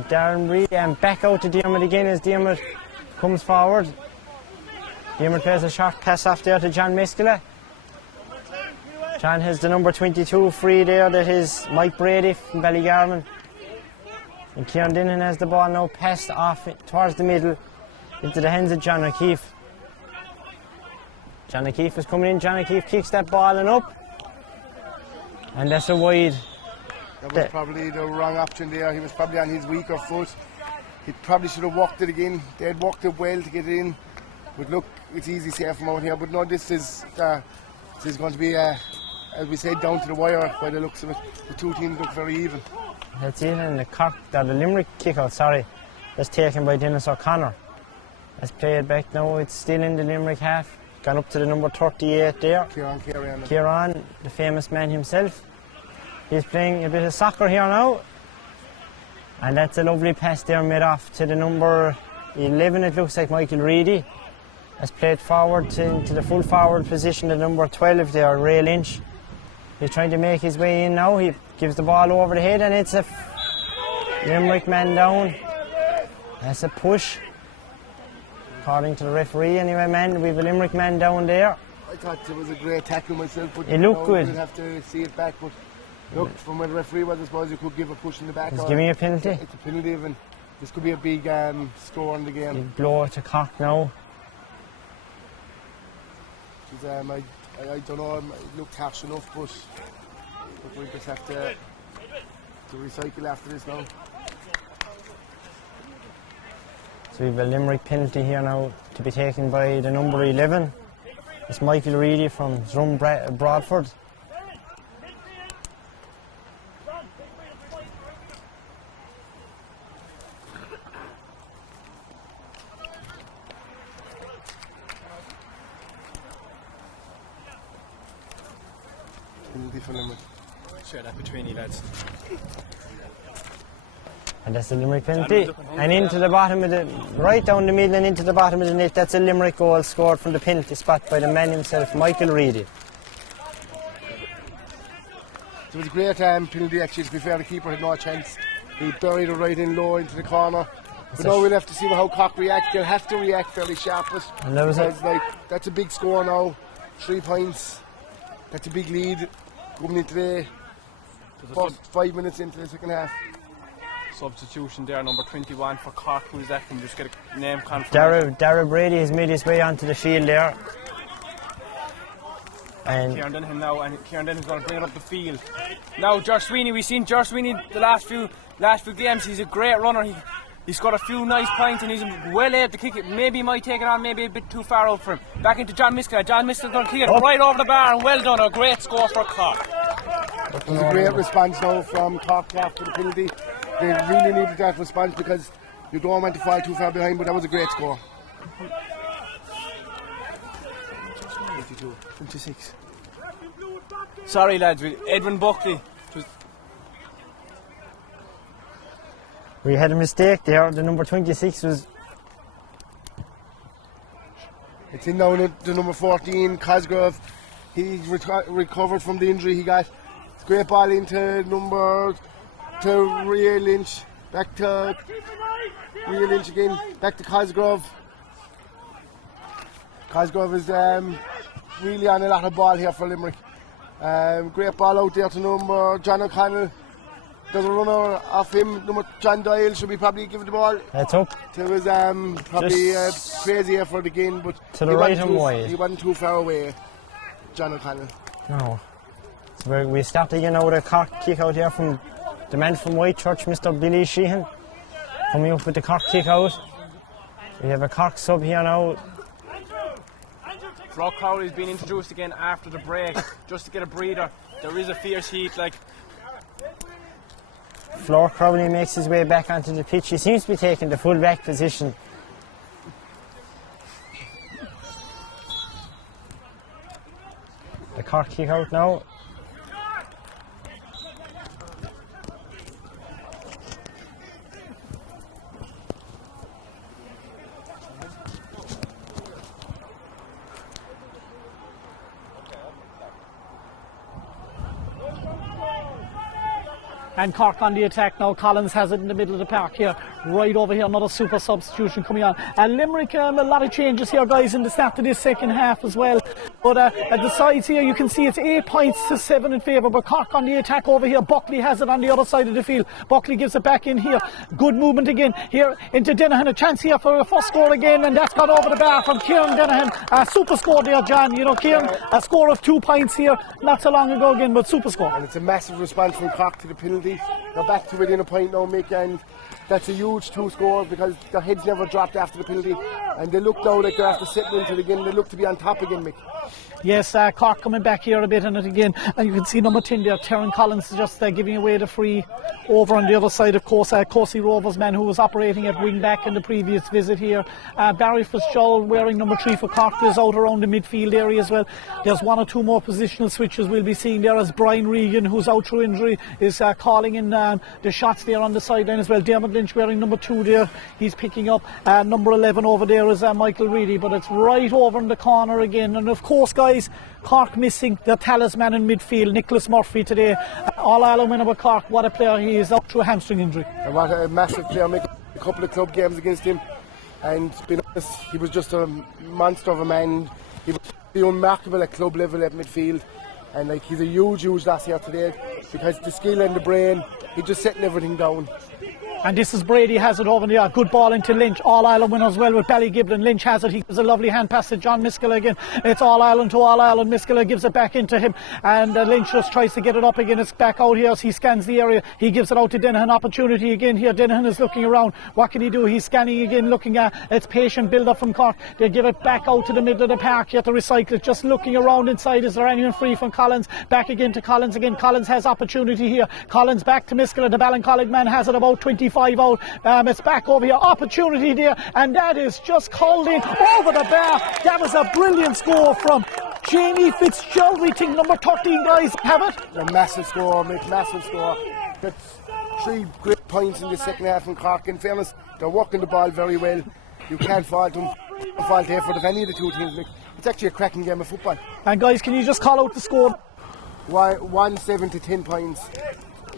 Darren Reedy and back out to Diarmuid again as Diarmuid comes forward. Diarmuid plays a short pass off there to John Mescala. John has the number 22 free there. That is Mike Brady from Ballygarman. And Kieran Dennehan has the ball now passed off towards the middle into the hands of John O'Keefe. John O'Keefe is coming in. John O'Keefe kicks that ball and up. And that's a wide. That was probably the wrong option there. He was probably on his weaker foot. He probably should have walked it again. They had walked it well to get it in. But look, it's easy to say from out here. But no, this is going to be, as we said, down to the wire by the looks of it. The two teams look very even. That's it, and the Limerick kick-out, that's taken by Dennis O'Connor. That's played back now, it's still in the Limerick half. Gone up to the number 38 there. Kieran, the famous man himself. He's playing a bit of soccer here now. And that's a lovely pass there made off to the number 11, it looks like Michael Reedy. That's played forward into the full forward position, the number 12 there, Ray Lynch. He's trying to make his way in now. He gives the ball over the head and it's a Limerick man down. That's a push. According to the referee anyway, man, we have a Limerick man down there. I thought it was a great tackle myself, but it looked good. We'll have to see it back, but look, from where the referee was, I suppose you could give a push in the back. He's giving a penalty. It's a penalty, and this could be a big score in the game. Big blow to Cork now. I don't know, it looked harsh enough, but we just have to recycle after this now. So we have a Limerick penalty here now to be taken by the number 11. It's Michael Reedy from Drum Broadford. Share that between you lads. And that's a Limerick penalty. And into the bottom of the, right down the middle and into the bottom of the net, that's a Limerick goal scored from the penalty spot by the man himself, Michael Reedy. It was a great penalty actually, to be fair, the keeper had no chance. He buried it right in low into the corner. But now we'll have to see how Cork react. They'll have to react fairly sharp. And that was that's a big score now, 3 points. That's a big lead coming into the first 5 minutes into the second half. Substitution there, number 21 for Cork. Who is that? Can we just get a name confirmed? Dara Brady has made his way onto the field there. And Kieran Dennehan now, and Kieran Dennehan's going to bring it up the field. Now, George Sweeney, we've seen George Sweeney the last few last few games. He's a great runner. He scored a few nice points and he's well able to kick it. Maybe he might take it on, maybe a bit too far out for him. Back into John Miskell. John Miskell's going to kick it right over the bar, and well done. A great score for Cork. It was a great response now from Cork after the penalty. They really needed that response because you don't want to fall too far behind, but that was a great score. 26. Sorry lads, Edwin Buckley. We had a mistake there. The number 26 was. It's in now the number 14, Cosgrove. He's recovered from the injury he got. It's a great ball into Ray Lynch. Back to Ray Lynch again. Back to Cosgrove. Cosgrove is really on a lot of ball here for Limerick. Great ball out there to number John O'Connell. There's a runner off him. Number John Doyle should be probably giving the ball. That's up. It was probably a crazy effort again, but to the right and wide. He wasn't too far away, John O'Connell. No. So we start again now with a Cork kick out here from the man from Whitechurch, Mr. Billy Sheehan. Coming up with the Cork kick out. We have a Cork sub here now. Flo Crowley's been introduced again after the break, just to get a breather. There is a fierce heat, like. Flo Crowley makes his way back onto the pitch. He seems to be taking the full back position. The Cork kick out now. And Cork on the attack now. Collins has it in the middle of the park here. Right over here, another super substitution coming on. And Limerick, a lot of changes here, guys, in the start of this second half as well. But at the sides here, you can see it's 8 points to 7 in favour. But Cork on the attack over here. Buckley has it on the other side of the field. Buckley gives it back in here. Good movement again here into Dennehan. A chance here for a first score again. And that's got over the bar from Kieran Dennehan. Super score there, John. You know, Kieran, a score of 2 points here. Not so long ago again, but super score. And it's a massive response from Cork to the penalty. They're back to within a point now, Mick, and that's a huge 2 score because their heads never dropped after the penalty, and they look now like they're after settling into it again. They look to be on top again, Mick. Yes, Cork coming back here a bit on it again, and you can see number 10 there, Terran Collins, just giving away the free over on the other side. Of course, Cossey Rovers man who was operating at wing back in the previous visit here. Barry Fitzgerald wearing number 3 for Cork is out around the midfield area as well. There's 1 or 2 more positional switches we'll be seeing there as Brian Regan, who's out through injury, is calling in the shots there on the sideline as well. Dermot Lynch wearing number 2 there, he's picking up. Number 11 over there is Michael Reedy, but it's right over in the corner again. And of course, guys, Cork missing their talisman in midfield, Nicholas Murphy today. All Ireland winner with Cork, what a player he is, out through a hamstring injury. And what a massive player, Mick. A couple of club games against him, and being honest, he was just a monster of a man. He was unmarkable at club level at midfield, and like he's a huge loss here today because the skill and the brain, he's just setting everything down. And this is Brady has it over there. Good ball into Lynch. All Ireland winners well with Ballygiblin. Lynch has it. He gives a lovely hand pass to John Miskell again. It's All Ireland to All Ireland. Miskell gives it back into him. And Lynch just tries to get it up again. It's back out here as he scans the area. He gives it out to Dennehan. Opportunity again here. Dennehan is looking around. What can he do? He's scanning again, looking at it's patient build up from Cork. They give it back out to the middle of the park here to recycle it. Just looking around inside. Is there anyone free from Collins? Back again to Collins again. Collins has opportunity here. Collins back to Miskell. The Ballincollig man has it about 25 out. It's back over here, opportunity there, and that is just called in over the bar. That was a brilliant score from Jamie Fitzgerald. We think number 13 guys have it. A massive score, Mick, massive score. That's 3 great points in the second half from Cork. In fairness, they're working the ball very well. You can't fault them. Fault the effort of any of the 2 teams, Mick. It's actually a cracking game of football. And guys, can you just call out the score? 7 to 10 points.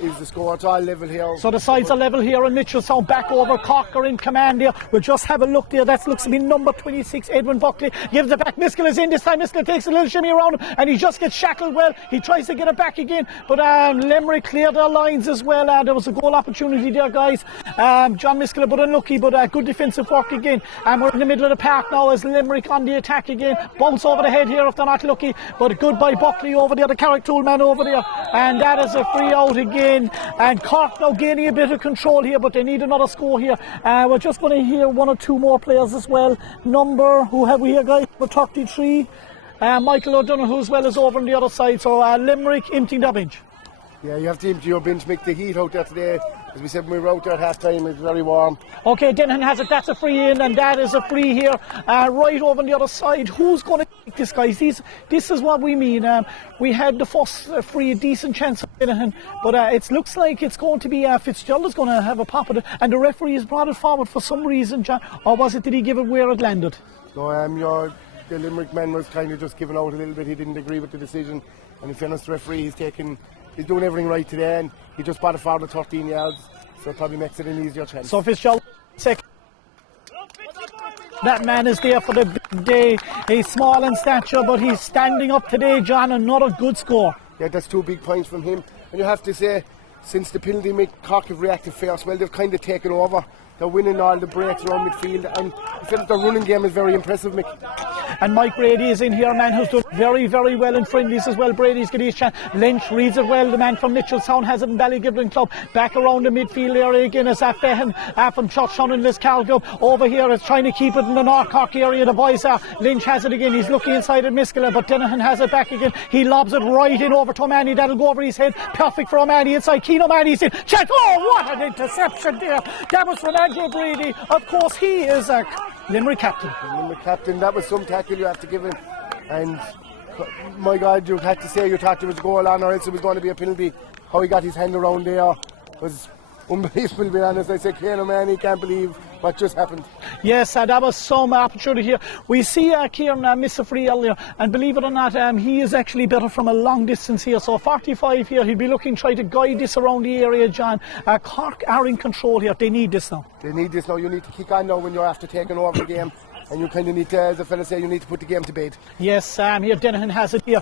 Is the score. It's all level here. So the sides are level here, and Mitchellstown back over. Cork are in command there. We'll just have a look there. That looks to be number 26, Edwin Buckley. Gives it back. Miskell is in this time. Miskell takes a little shimmy around him, and he just gets shackled well. He tries to get it back again, but Limerick cleared their lines as well. There was a goal opportunity there, guys. John Miskell, but unlucky, but good defensive work again. And we're in the middle of the park now as Limerick on the attack again. Bounce over the head here if they're not lucky, but good by Buckley over there, the Carrick Tool man over there. And that is a free out again. again, and Cork now gaining a bit of control here, but they need another score here. We're just going to hear one or two more players as well. Who have we here, guys? Number 33, Michael O'Donoghue as well as over on the other side. So Limerick emptying their bench. Yeah, you have to empty your bench, make the heat out there today. As we said when we were out there at half time, it's very warm. Okay, Denhan has it, that's a free in, and that is a free here, right over on the other side. Who's going to take this, guys? This is what we mean. We had the first free, a decent chance of Denhan, but it looks like it's going to be Fitzgerald is going to have a pop at it, and the referee has brought it forward for some reason, John. Or was it, did he give it where it landed? No, the Limerick man was kind of just giving out a little bit. He didn't agree with the decision, and in fairness, the referee he's doing everything right today, and he just brought it forward 13 yards, so it probably makes it an easier chance. So Fitzgerald, second. That man is there for the big day. He's small in stature, but he's standing up today, John. Another good score. Yeah, that's 2 big points from him. And you have to say, since the penalty, Cork have reacted first. Well, they've kind of taken over. They're winning all the breaks around midfield, and I feel that their running game is very impressive, Mick. And Mike Brady is in here, a man who's done very, very well in friendlies as well. Brady's getting his chance. Lynch reads it well. The man from Mitchellstown has it in Ballygibrin Club. Back around the midfield area again is Fehan from Churchtown in Liscalco. Over here is trying to keep it in the North Cork area. The boys are. Lynch has it again. He's looking inside at Miskela, but Dennehan has it back again. He lobs it right in over to O'Mahony. That'll go over his head. Perfect for O'Mahony inside. Keane O'Mahony's in. Check. Oh, what an interception there. That was from Andrew Brady. Of course, he is a Limerick captain. Limerick captain, that was some tackle you have to give him. And my God, you had to say you thought there was a goal on, or else it was going to be a penalty. How he got his hand around there was unbelievable, to be honest. I said, Kieran O'Mahony, can't believe what just happened. Yes, that was some opportunity here. We see Kieran miss a free earlier, and believe it or not, he is actually better from a long distance here. So 45 here, he'll be looking, try to guide this around the area, John. Cork are in control here. They need this now. They need this now. You need to kick on now when you're after taking over the game. And you kind of need to, as the fella say, you need to put the game to bed. Yes, here Dennehan has it here,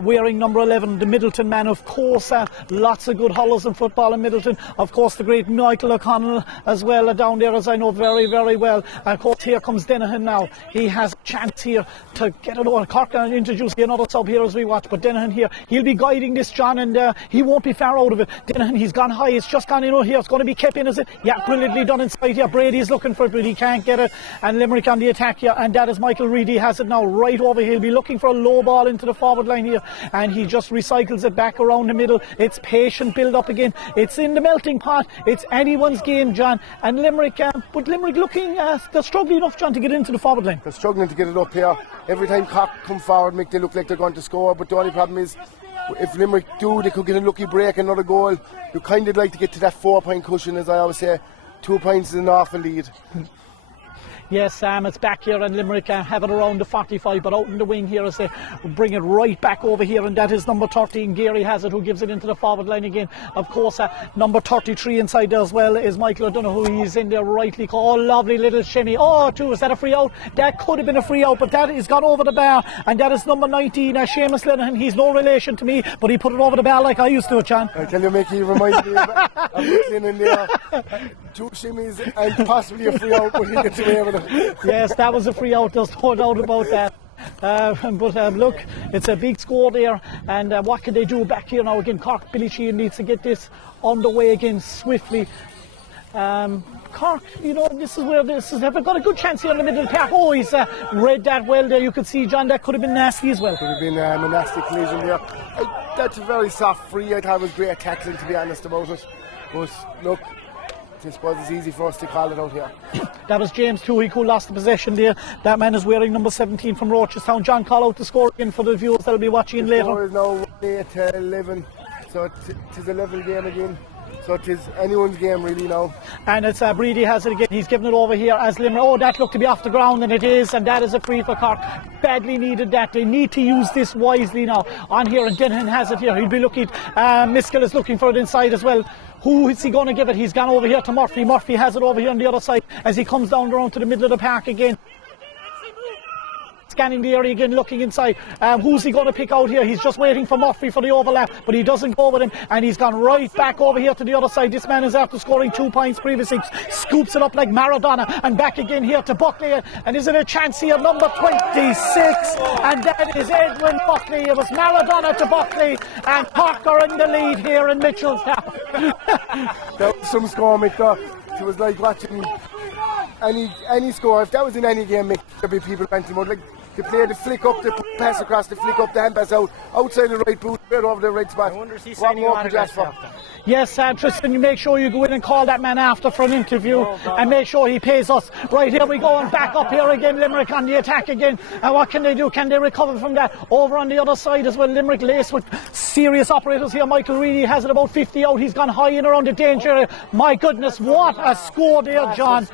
wearing number 11, the Middleton man, of course. Lots of good hollows in football in Middleton. Of course, the great Michael O'Connell as well down there, as I know very, very well. Of course, here comes Dennehan now. He has a chance here to get it over. Cork introducing another sub here as we watch, but Dennehan here, he'll be guiding this, John, and he won't be far out of it. Dennehan, he's gone high. It's just gone in over here. It's going to be kept in, is it? Yeah, brilliantly done inside here. Brady's looking for it, but he can't get it. And Limerick on the attack here, and that is Michael Reedy has it now right over here. He'll be looking for a low ball into the forward line here, and he just recycles it back around the middle. It's patient build up again. It's in the melting pot. It's anyone's game, John. And Limerick, but Limerick looking, they're struggling enough, John, to get into the forward line. They're struggling to get it up here. Every time Cork come forward, they look like they're going to score, but the only problem is, if Limerick do, they could get a lucky break, another goal. You kind of like to get to that 4-point cushion, as I always say. 2 points is an awful lead. Yes, it's back here, and Limerick have it around the 45, but out in the wing here as they bring it right back over here, and that is number 13, Gary has it, who gives it into the forward line again. Of course, number 33 inside there as well is Michael O'Donoghue. He's in there rightly. Oh, lovely little shimmy. Oh, is that a free out? That could have been a free out, but that has gone over the bar, and that is number 19, Seamus Linehan. He's no relation to me, but he put it over the bar like I used to, John. I tell you, Mickey, you remind me of Linehan there. 2 shimmies and possibly a free out, but he gets away with it. Yes, that was a free out, there's no doubt about that. But look, it's a big score there, and what can they do back here now again? Cork, Billy Sheehan needs to get this underway again swiftly. Cork, this is where they've got a good chance here in the middle of the park. Oh, he's read that well there. You could see, John, that could have been nasty as well. Could have been a nasty collision there. That's a very soft free. I thought it was great tackling, to be honest about it. But look, I suppose it's easy for us to call it out here. That was James Toohey who lost the possession there. That man is wearing number 17 from Rochestown. John, call out the score again for the viewers that'll be watching later. The score is now 8-11, so it is a level game again. So it is anyone's game really now. And it's Brady has it again. He's given it over here as Limerick. Oh, that looked to be off the ground, and it is, and that is a free for Cork. Badly needed that. They need to use this wisely now. On here, and Dennehan has it here. He'll be looking. Miskell is looking for it inside as well. Who is he going to give it? He's gone over here to Murphy. Murphy has it over here on the other side as he comes down around to the middle of the park again. scanning the area again, looking inside. Who's he going to pick out here? He's just waiting for Murphy for the overlap, but he doesn't go with him, and he's gone right back over here to the other side. This man is after scoring 2 points previously, scoops it up like Maradona, and back again here to Buckley, and is it a chance here? Number 26, and that is Edwin Buckley. It was Maradona to Buckley, and CORK are in the lead here in Mitchelstown. That was some score, Mick. It was like watching any score. If that was in any game, Mick, there'd be people ranting about, like, the player, the flick up, the pass across, the flick up, the hand pass out, outside the right boot, right over the right spot. I wonder if he's What signing more could you ask for? Yes, Tristan, you make sure you go in and call that man after for an interview, and make sure he pays us. Right, here we go, and back up here again, Limerick on the attack again. And what can they do? Can they recover from that? Over on the other side as well, Limerick laced with serious operators here. Michael Reedy has it about 50 out. He's gone high in around the danger area. My goodness, what a score there, John.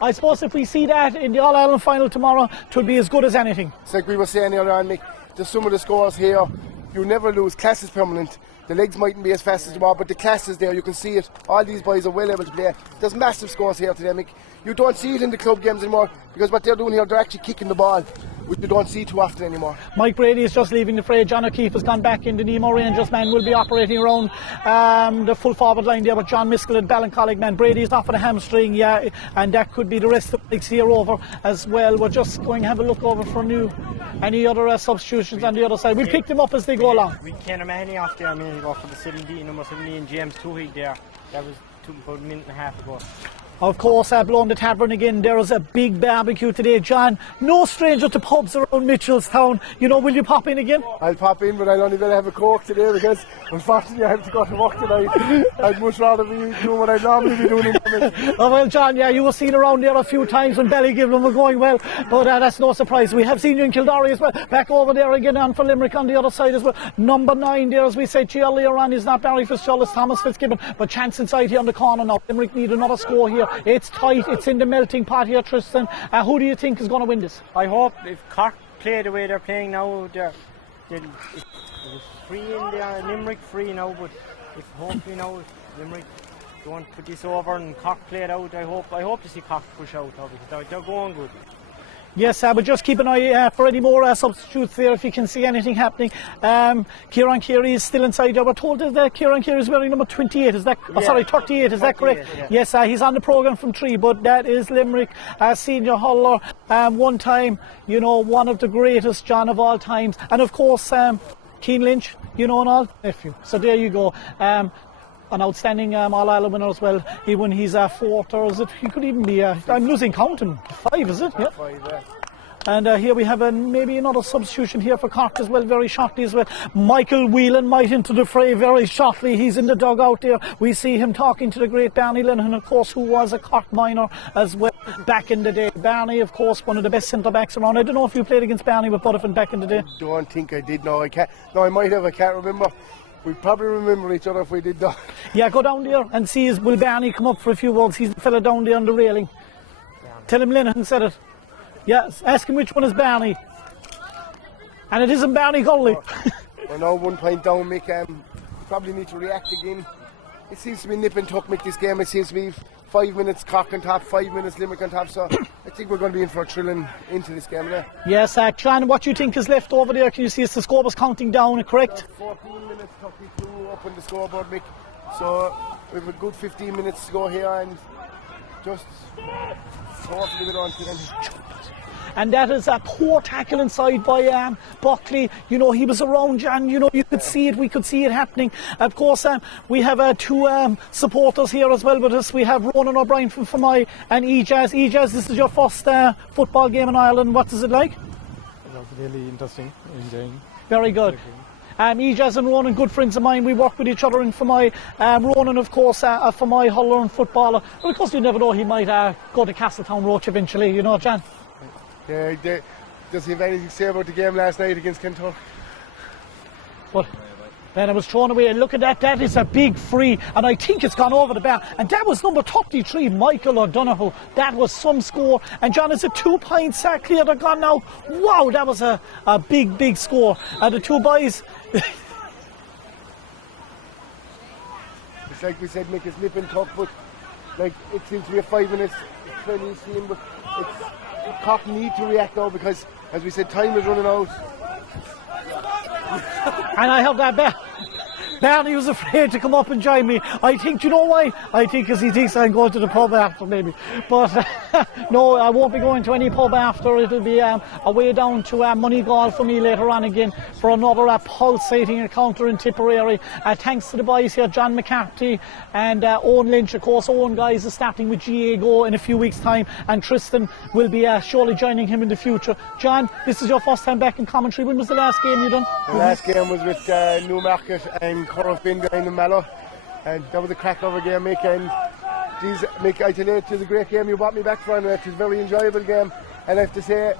I suppose if we see that in the All-Ireland final tomorrow, it will be as good as anything. It's like we were saying earlier on, Mick, the sum of the scores here, you never lose. Class is permanent. The legs mightn't be as fast as tomorrow, but the class is there. You can see it. All these boys are well able to play. There's massive scores here today, Mick. You don't see it in the club games anymore, because what they're doing here, they're actually kicking the ball, which you don't see too often anymore. Mike Brady is just leaving the fray. John O'Keefe has gone back in. The Nemo Rangers man will be operating around the full forward line there with John Miskell and Ballincollig man. Brady is off with a hamstring, yeah, and that could be the rest of the legs here over as well. We're just going to have a look over for any other substitutions on the other side. We'll pick them up as they go along. We can't have any off there. I mean, go for the 17, number 17, James Tuhig there. That was about a minute and a half ago. Of course, Blown the Tavern again. There is a big barbecue today, John. No stranger to pubs around Mitchelstown. You know, will you pop in again? I'll pop in, but I'll only better have a CORK today, because unfortunately I have to go to work tonight. I'd much rather be doing what I'd normally be doing in the Oh, well, John, yeah, you were seen around there a few times when Ballygiblin were going well, but that's no surprise. We have seen you in Kildare as well. Back over there again on for Limerick on the other side as well. Number 9 there, as we said to you earlier on, is not Barry Fitzgerald, it's Thomas Fitzgibbon, but chance inside here on the corner now. Limerick need another score here. It's tight, it's in the melting pot here, Tristan. Who do you think is going to win this? I hope if CORK play the way they're playing now, it's free in there, Limerick free now, but if hopefully now Limerick don't put this over and CORK play it out, I hope to see CORK push out now, because they're going good. Yes, but just keep an eye for any more substitutes there if you can see anything happening. Kieran Carey is still inside there. We're told that Kieran Carey is wearing number 28. Is that? Oh, sorry, 38. Is that correct? Yeah. Yes, he's on the programme from 3, but that is Limerick senior hurler. One time, you know, one of the greatest, John, of all times, and of course, Keane Lynch, you know, and all nephew. So there you go. An outstanding All-Ireland winner as well. Even he's 4th, or is it? He could even be. I'm losing counting. 5, is it? Yeah. 5, yeah. And here we have maybe another substitution here for CORK as well, very shortly as well. Michael Whelan might into the fray very shortly. He's in the dugout there. We see him talking to the great Barney Lennon, of course, who was a CORK minor as well back in the day. Barney, of course, one of the best centre-backs around. I don't know if you played against Barney with Butterfin back in the day. I don't think I did, no. I might have, I can't remember. We'd probably remember each other if we did that. Yeah, go down there and see will Barney come up for a few words. He's the fella down there on the railing. Tell him Lennon said it. Yes, ask him which one is Barney. And it isn't Barney Gully. We're now 1 point down, Mick. Probably need to react again. It seems to be nip and tuck, Mick, this game. It seems to be 5 minutes CORK on top, 5 minutes Limerick on top. So I think we're going to be in for a thrilling into this game now. Yes, John, what do you think is left over there? Can you see the score was counting down, correct? 14 minutes, 32 up on the scoreboard, Mick. So we have a good 15 minutes to go here, and just hopefully we don't get any. And that is a poor tackle inside by Buckley. You know, he was around, John. You know, you could see it. We could see it happening. Of course, we have 2 supporters here as well with us. We have Ronan O'Brien from Fermoy and Ejaz. Ejaz, this is your first football game in Ireland. What is it like? It was really interesting, enjoying. Very good. Ejaz and Ronan, good friends of mine. We work with each other in Fermoy. Ronan, of course, a Fermoy hurler and footballer. Well, of course, you never know. He might go to Castletown Roach eventually. You know, John. Yeah, does he have anything to say about the game last night against Kentucky? But then it was thrown away. Look at that. That is a big free. And I think it's gone over the bar. And that was number 33, Michael O'Donoghue. That was some score. And John, is it 2 points clear? They're gone now. Wow, that was a big, big score. And the 2 boys... It's like we said, Mick, it's nip and tuck, but like it seems to be a 5 minutes 20 scene, but it's CORK need to react now, because as we said, time is running out. And I have that Barney was afraid to come up and join me. I think, you know why? I think because he thinks I'm going to the pub after, maybe. But no, I won't be going to any pub after. It'll be a way down to Moneygall for me later on again for another pulsating encounter in Tipperary. Thanks to the boys here, John McCarthy and Owen Lynch. Of course, Owen, guys, is starting with GA in a few weeks' time, and Tristan will be surely joining him in the future. John, this is your first time back in commentary. When was the last game you done? The last game was with Newmarket and Cork down in Mallow, and that was a crack of a game, Mick. And geez, Mick, I tell you, it was a great game. You brought me back for it. It was a very enjoyable game, and I have to say,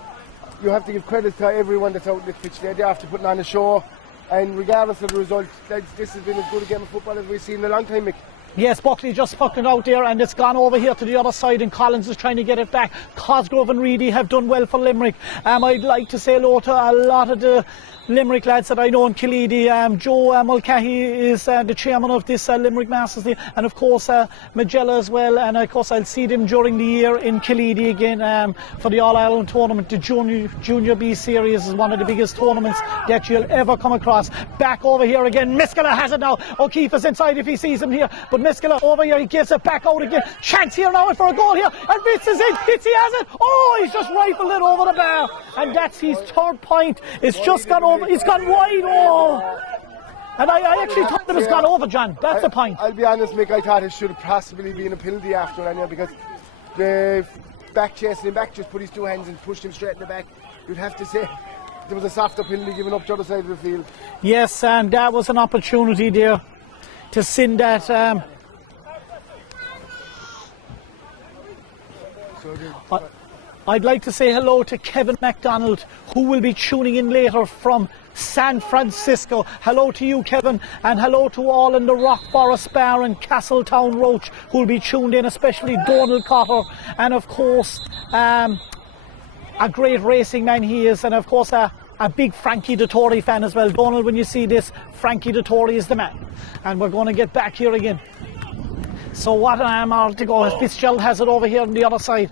you have to give credit to everyone that's out on the pitch there. They have to put on a show, and regardless of the result, this has been as good a game of football as we've seen in a long time, Mick. Yes, Buckley just pucking out there, and it's gone over here to the other side, and Collins is trying to get it back. Cosgrove and Reedy have done well for Limerick. I'd like to say hello to a lot of the Limerick lads that I know in Killeedy. Joe Mulcahy is the chairman of this Limerick Masters Day, and of course Magella as well, and of course I'll see them during the year in Killeedy again for the All-Ireland tournament. The Junior B Series is one of the biggest tournaments that you'll ever come across. Back over here again, Miskela has it now. O'Keefe is inside if he sees him here, but Miskela over here, he gives it back out again. Chance here now for a goal here, and Fitz is in. Fitzy has it. Oh, he's just rifled it over the bar, and that's his third point. It's just gone over. It's gone wide. Oh, and I actually thought it was gone over, John. That's the point. I'll be honest, Mick, I thought it should have possibly been a penalty after anyway, because the back chasing him back just put his two hands and pushed him straight in the back. You'd have to say there was a softer penalty given up to the other side of the field. Yes, and that was an opportunity there to send that. I'd like to say hello to Kevin MacDonald, who will be tuning in later from San Francisco. Hello to you, Kevin, and hello to all in the Rock Forest Bar and Castletown Roach who will be tuned in, especially Donald Cotter, and of course a great racing man he is, and of course a big Frankie Dettori fan as well. Donald, when you see this, Frankie Dettori is the man. And we're going to get back here again. So what are to go? Fitzgerald has it over here on the other side.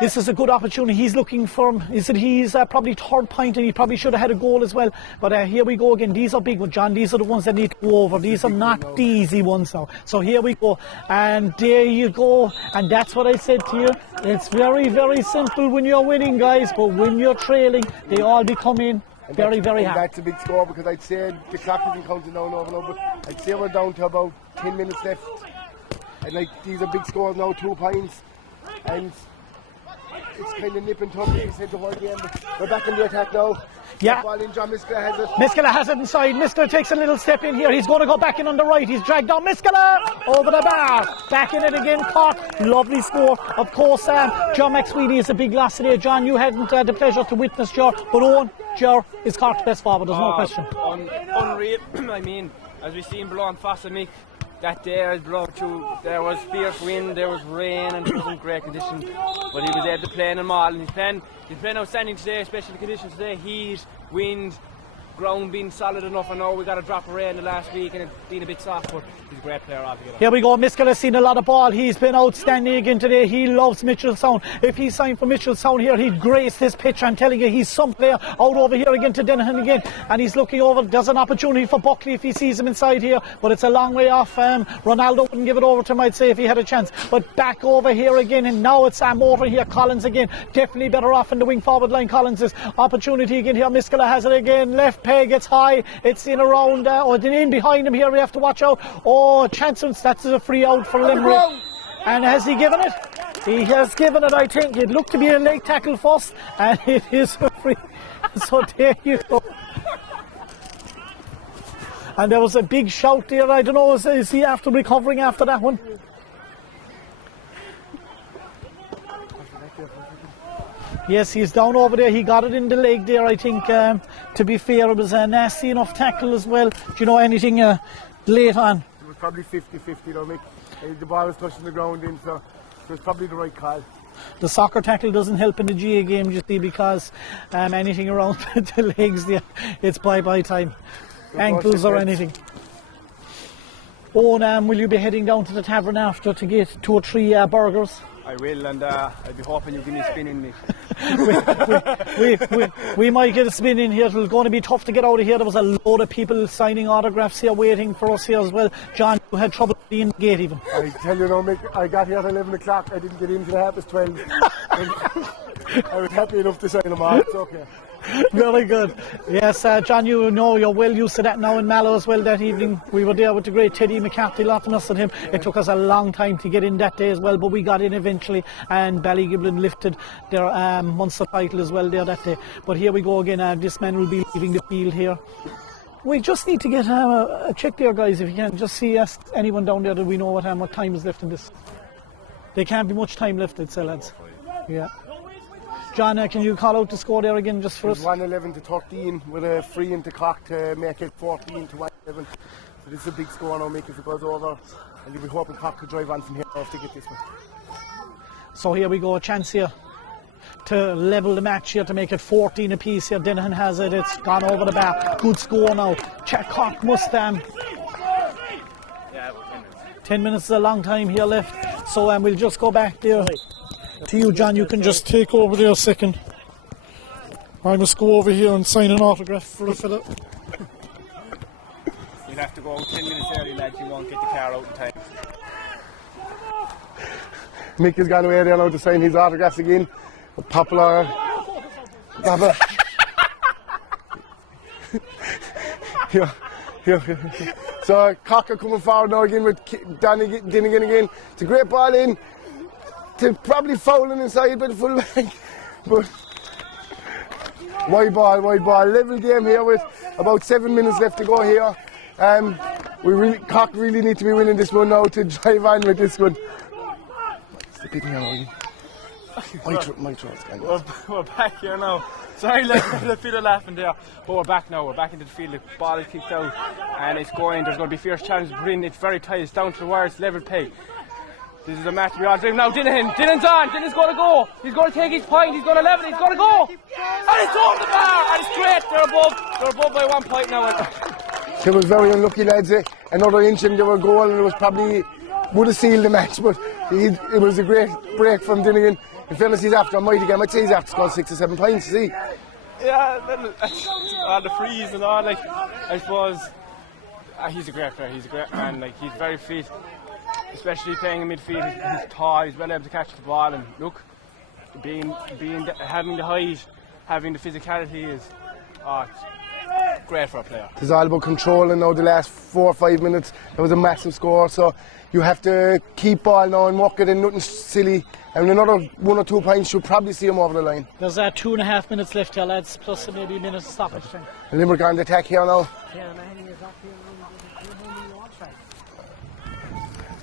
This is a good opportunity. He's looking for, he's probably third point, and he probably should have had a goal as well. But here we go again. These are big ones, John. These are the ones that need to go over. These are not the easy ones now. So here we go. And there you go. And that's what I said to you. It's very, very simple when you're winning, guys. But when you're trailing, they all become in very, very hard. That's a big score, because I'd say the clock isn't counting down over now, but I'd say we're down to about 10 minutes left. And like, these are big scores now, 2 points. And it's kind of nip and tuck, as you said, the whole game. But we're back in the attack now. Yeah. John Miskela has it. Miskela has it inside. Miskela takes a little step in here. He's going to go back in on the right. He's dragged down Miskela over the bar. Back in it again. Cork. Lovely score. Of course, John McSweeney is a big loss today. John, you hadn't the pleasure to witness Ger, but Owen, Ger is Cork's best forward. There's no question. Unreal. I mean, as we seen below on Fossamick, that day I blown through, there was fierce wind, there was rain, and it wasn't great conditions, but he was able to play in them all, and he's playing outstanding today, especially the conditions today, heat, wind, ground being solid enough. I know we got a drop of rain the last week and it's been a bit soft, but he's a great player altogether. Here we go. Miskela has seen a lot of ball. He's been outstanding again today. He loves Mitchellstown. If he's signed for Mitchellstown here, he'd grace this pitch. I'm telling you, he's some player. Out over here again to Dennehan again, and he's looking over. There's an opportunity for Buckley if he sees him inside here, but it's a long way off. Ronaldo wouldn't give it over to him, I'd say, if he had a chance. But back over here again, and now it's over here. Collins again, definitely better off in the wing forward line. Collins is opportunity again here. Miskela has it again. Left peg, it's high. It's in around, or in behind him here. We have to watch out. Oh, Chansons, that's a free out for Limerick. And has he given it? He has given it, I think. It looked to be a leg tackle first, and it is a free. So there you go. And there was a big shout there. I don't know, is he after recovering after that one? Yes, he's down over there. He got it in the leg there, I think. To be fair, it was a nasty enough tackle as well. Do you know anything late on? It was probably 50-50 though, Mick. The ball was touching the ground in, so it was probably the right call. The soccer tackle doesn't help in the GA game, you see, because anything around the legs there, it's bye-bye time. Ankles or anything. Oh, will you be heading down to the tavern after to get 2 or 3 burgers? I will, and I'll be hoping you give me a spin in me. we might get a spin in here. It's going to be tough to get out of here. There was a load of people signing autographs here waiting for us here as well. John, you had trouble being in the gate even. I tell you now, Mick, I got here at 11 o'clock. I didn't get in till 12:30. I was happy enough to sign them all. It's okay. Very good. Yes, John, you know you're well used to that now in Mallow as well. That evening we were there with the great Teddy McCarthy laughing us at him. It took us a long time to get in that day as well, but we got in eventually, and Ballygiblin lifted their Munster title as well there that day. But here we go again. This man will be leaving the field here. We just need to get a check there, guys, if you can. Just see anyone down there that we know what time is left in this. There can't be much time left, I'd say, lads. Yeah. John, can you call out the score there again just for us? 111 to 13 with a free into CORK to make it 14 to 111. So this is a big score now, Mick, if it goes over. And you'll be hoping CORK could drive on from here off to get this one. So here we go, a chance here to level the match here, to make it 14 apiece here. Dennehan has it, it's gone over the bar. Good score now. CORK must 10 minutes is a long time here left. So we'll just go back there to you, John. You can just take over there a second. I must go over here and sign an autograph for a fella. You'll have to go out 10 minutes early, lads. You won't get the car out in time. Mick has gone away there now to sign his autographs again. A popular. Here. So CORK are coming forward now again with Dinnigan again. It's a great ball in. To probably fouling inside by the full back. But wide ball. Level game here with about 7 minutes left to go here. CORK really need to be winning this one now to drive on with this one. My throat's gone. We're back here now. Sorry, lads, the field are laughing there. But we're back now. We're back into the field. The ball is kicked out and it's going. There's going to be fierce challenges. It's very tight. It's down to the wire. It's level peg. This is a match we all dream now. Dinnehan's on. Dinnehan's going to go. He's going to take his point. He's going to level. He's going to go. And it's over the bar. And it's great. They're above by 1 point now. They was very unlucky, lads. Another inch and they were goal, and it was probably would have sealed the match. But it was a great break from Dinnehan. In fairness, he's after a mighty game. I'd say he's after scored 6 or 7 points. See? Yeah, all the frees and all. Like, I suppose he's a great player. He's a great man. Like, he's very fit. Especially playing in midfield, he's tall, he's well able to catch the ball, and look, having the height, having the physicality is great for a player. It's all about controlling now the last 4 or 5 minutes. There was a massive score, so you have to keep ball now and work it in, nothing silly. And another 1 or 2 points should probably see him over the line. There's 2.5 minutes left here, lads, plus maybe a minute of stoppage time. And Limerick on the attack here now.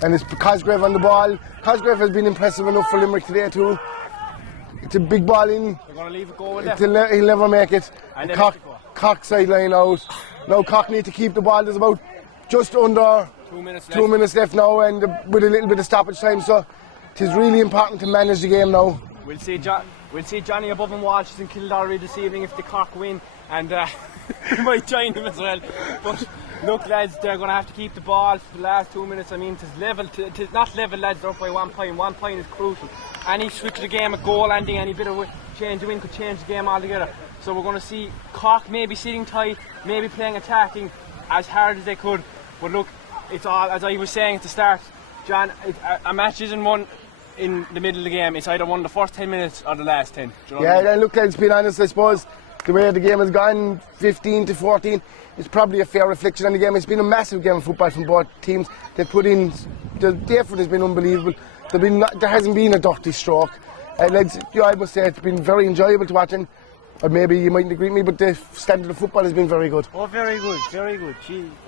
And it's Cosgrave on the ball. Cosgrave has been impressive enough for Limerick today too. It's a big ball in. They're going to leave it go with He'll never make it. CORK sideline out. Now CORK need to keep the ball. There's about just under 2 minutes left. 2 minutes left now, and with a little bit of stoppage time. So it is really important to manage the game now. We'll see Johnny above and Walsh in Kildare this evening if the CORK win, and we might join him as well. But look, lads, they're going to have to keep the ball for the last 2 minutes. I mean, it's not level, lads. They're up by 1 point. 1 point is crucial. Any switch of the game, a goal ending, any bit of change of win could change the game altogether. So we're going to see CORK maybe sitting tight, maybe playing attacking as hard as they could. But look, it's all, as I was saying at the start, John, a match isn't won in the middle of the game. It's either won the first 10 minutes or the last 10. Do you know what I mean? Look, let's be honest, I suppose the way the game has gone, 15 to 14, it's probably a fair reflection on the game. It's been a massive game of football from both teams. They've put in, the effort has been unbelievable. There hasn't been a dirty stroke. I must say it's been very enjoyable to watch, and maybe you mightn't agree with me, but the standard of football has been very good. Oh, very good, very good.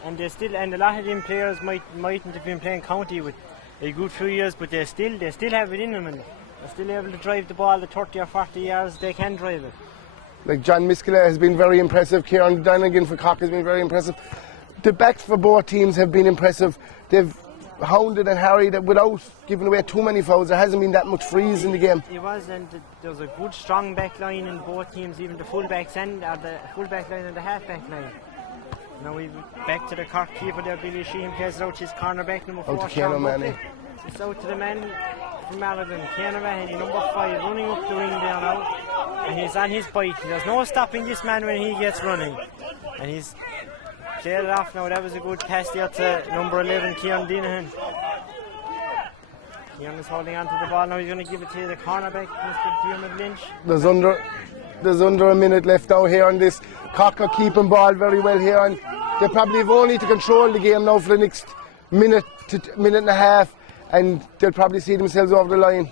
And a lot of them players mightn't have been playing county with a good few years, but they still have it in them, and they're still able to drive the ball the 30 or 40 yards. They can drive it. Like John Miskela has been very impressive. Kieran Dunnigan for CORK has been very impressive. The backs for both teams have been impressive. They've hounded and harried without giving away too many fouls. There hasn't been that much freeze in the game. It was, and there was a good strong back line in both teams, even the full backs and the full back line and the half back line. Now we back to the CORK keeper there, Billy Sheehan plays out his corner back number 4. Out to Keano Manny. It's out to the man from Malden, Cian O'Mahony, number 5, running up the wing there now. And he's on his bike. There's no stopping this man when he gets running. And he's cleared it off now. That was a good pass there to number 11, Cian Dinahan. Cian is holding on to the ball now. He's going to give it to the cornerback, Mr. Diarmuid Lynch. There's under a minute left now here on this. CORK are keeping ball very well here, and they probably have only to control the game now for the next minute to minute and a half, and they'll probably see themselves over the line.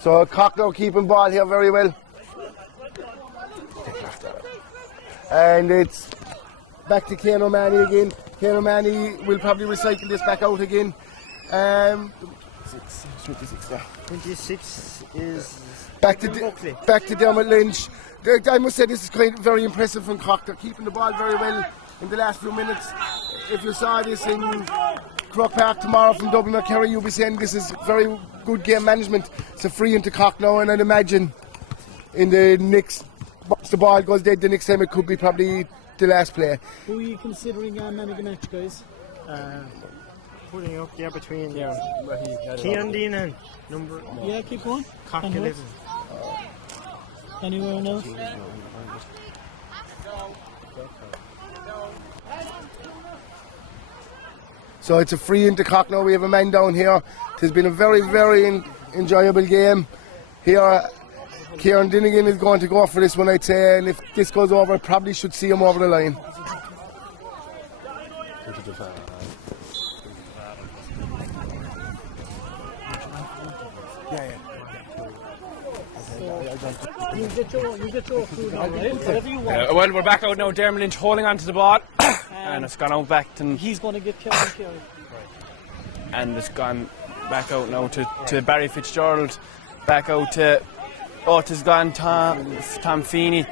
So CORK now keeping ball here very well. And it's back to Cian O'Mahony again. Cian O'Mahony will probably recycle this back out again. 26 is back to Diarmuid Lynch. I must say this is quite very impressive from CORK. They're keeping the ball very well in the last few minutes. If you saw this in Croke Park tomorrow from Dublin or Kerry, you'll be saying this is very good game management. It's a free into CORK now, and I'd imagine in the next, once the ball goes dead the next time, it could be probably the last play. Who are you considering man of the match, guys? Putting up there between Cian Dinahan, number. Yeah, keep going. CORK 11. Anywhere else? So it's a free into CORK now. We have a man down here. It has been a very, very enjoyable game. Here, Kieran Dinnigan is going to go for this one, I'd say, and if this goes over, I probably should see him over the line. You get your food now, right? Whatever you want. Well, we're back out now. Diarmuid Lynch holding on to the ball, and it's gone out back to. He's going to get Kerry. And it's gone back out now to Barry Fitzgerald. Back out to. It's gone Tom Feeney.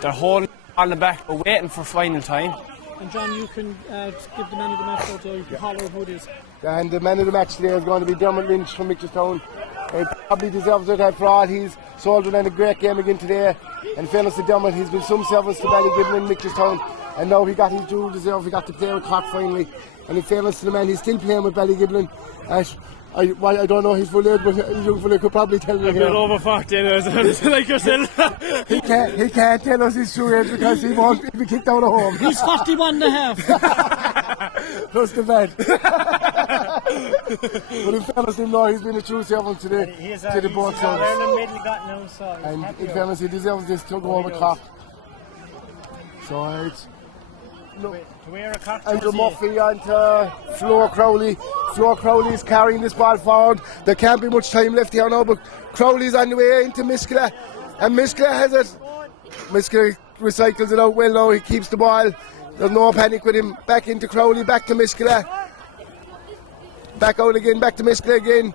They're holding on the back, but waiting for final time. And John, you can give the man of the match out, or you can holler who it is. And the man of the match today is going to be Diarmuid Lynch from Mitchelstown. He probably deserves it for all he's soldiered in a great game again today. And fairness to Diarmuid, he's been some service to Ballygibbon in Mitchelstown, and now he got his due deserve. He got to play with CORK finally. And in fairness to the man, he's still playing with Ballygibbon. I don't know his full age, but his young fella could probably tell me. A bit over 40 years, like yourself. he can't tell us his true age because he won't be kicked out of home. He's 41 and a half. Plus the bed. But in fairness to him, no, he's been a true servant to the board service. And in fairness, he deserves this to go over CORK. So it's Andrew Murphy and Flo Crowley. Flo Crowley is carrying this ball forward. There can't be much time left here now, but Crowley's on the way into Miskela, and Miskela has it. Miskela recycles it out well now. He keeps the ball. There's no panic with him. Back into Crowley, back to Miskela. Back out again, back to Miskela again.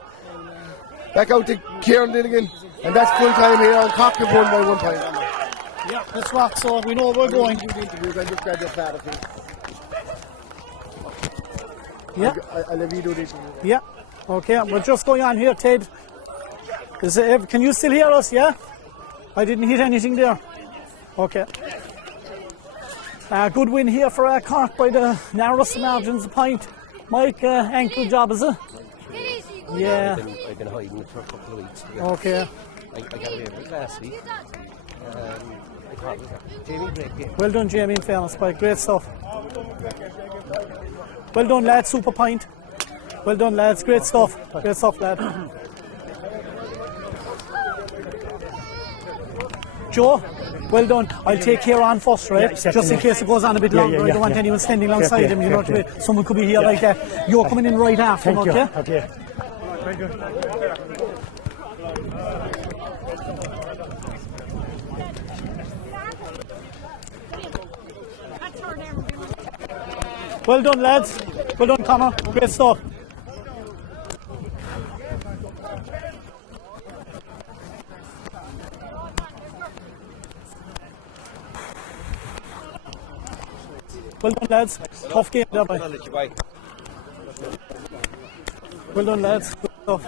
Back out to Kieran again. And that's full time here, and CORK have won by 1 point. Yeah, let's rock, so we know where we're going. Yeah. I'll let you do this. Yeah. Okay, we're just going on here, Ted. Can you still hear us, yeah? I didn't hit anything there. Okay. Good win here for CORK by the narrowest margins of point. Mike, ankle job, is it? Yeah. I've been hiding it for a couple of weeks. Okay. I got away with it last week. I thought it was a Jamie, great game. Well done, Jamie, in fairness, Mike. Great stuff. Well done, lads. Super point. Well done, lads. Great stuff. Great stuff, lad. Joe, well done. I'll take care on first, right? Yeah, just in case it goes on a bit longer. I don't want anyone standing alongside him. You know what I mean? Someone could be here like that. You're coming in right after him, okay? Okay. Very good. Well done, lads. Well done, Connor. Great stuff. Well done, lads. Tough game there, boy. Well done, lads. Good stuff.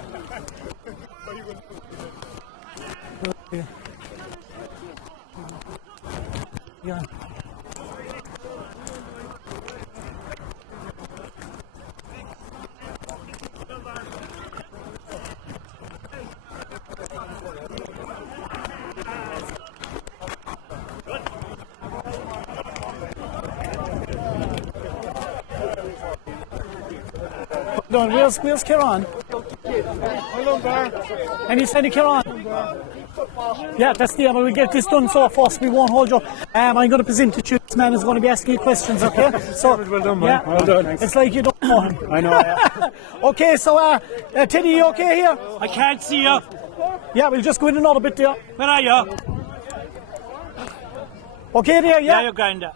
Yeah. Done. Where's Kieran? And he's sending Kieran. Yeah, that's the aim. We'll get this done so fast. We won't hold you. I'm going to present it to you. This man is going to be asking you questions, okay? So, Well done, man. yeah, Well done. it's like you don't know him. I know. Yeah. Okay, so Teddy, you okay here? I can't see you. Yeah, we'll just go in another bit there. Where are you? Okay there, Yeah, yeah? you're going there.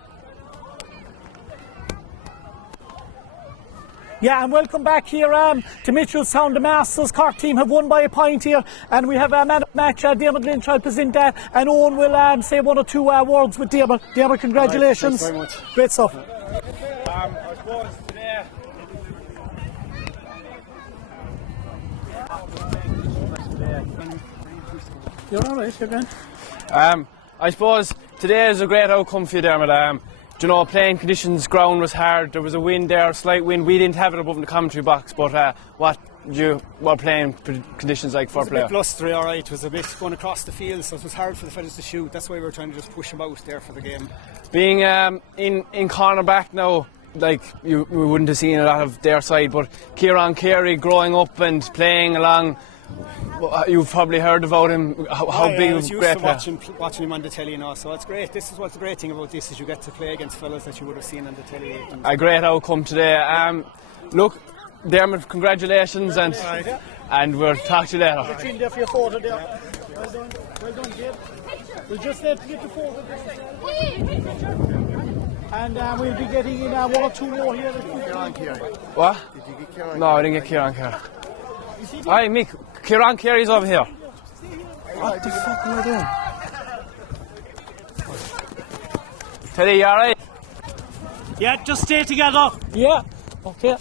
Yeah, and welcome back here to Mitchellstown. The Masters Cork team have won by a point here, and we have a man of the match, Dermot Lynch. I'll present that, and Owen will say one or two words with Dermot. Dermot, congratulations. Thanks very much. Great stuff. I suppose today. You're all right, you're good. I suppose today is a great outcome for you, Dermot. You know, playing conditions, ground was hard. There was a wind there, a slight wind. We didn't have it above in the commentary box, but what you were playing conditions like for player? It was a bit blustery, all right. It was a bit going across the field, so it was hard for the fellas to shoot. That's why we were trying to just push them out there for the game. Being in cornerback now, like we wouldn't have seen a lot of their side, but Kieran Carey growing up and playing along. You've probably heard about him. How big of a great player. Watching him on the telly now, so it's great. This is what's the great thing about this, is you get to play against fellas that you would have seen on the telly. A great outcome today. Look, Dermot, congratulations, and we'll talk to you later. Get you in there for your photo there. Well done, Gabe. We'll just need to get the photo there. And we'll be getting in one or two more here. What? Did you get Kieran? No, I didn't get Kieran Carey. Hi, Mick. Kieran Carey's over here. What the fuck am I doing? Teddy, you alright? Yeah, just stay together. Yeah, okay.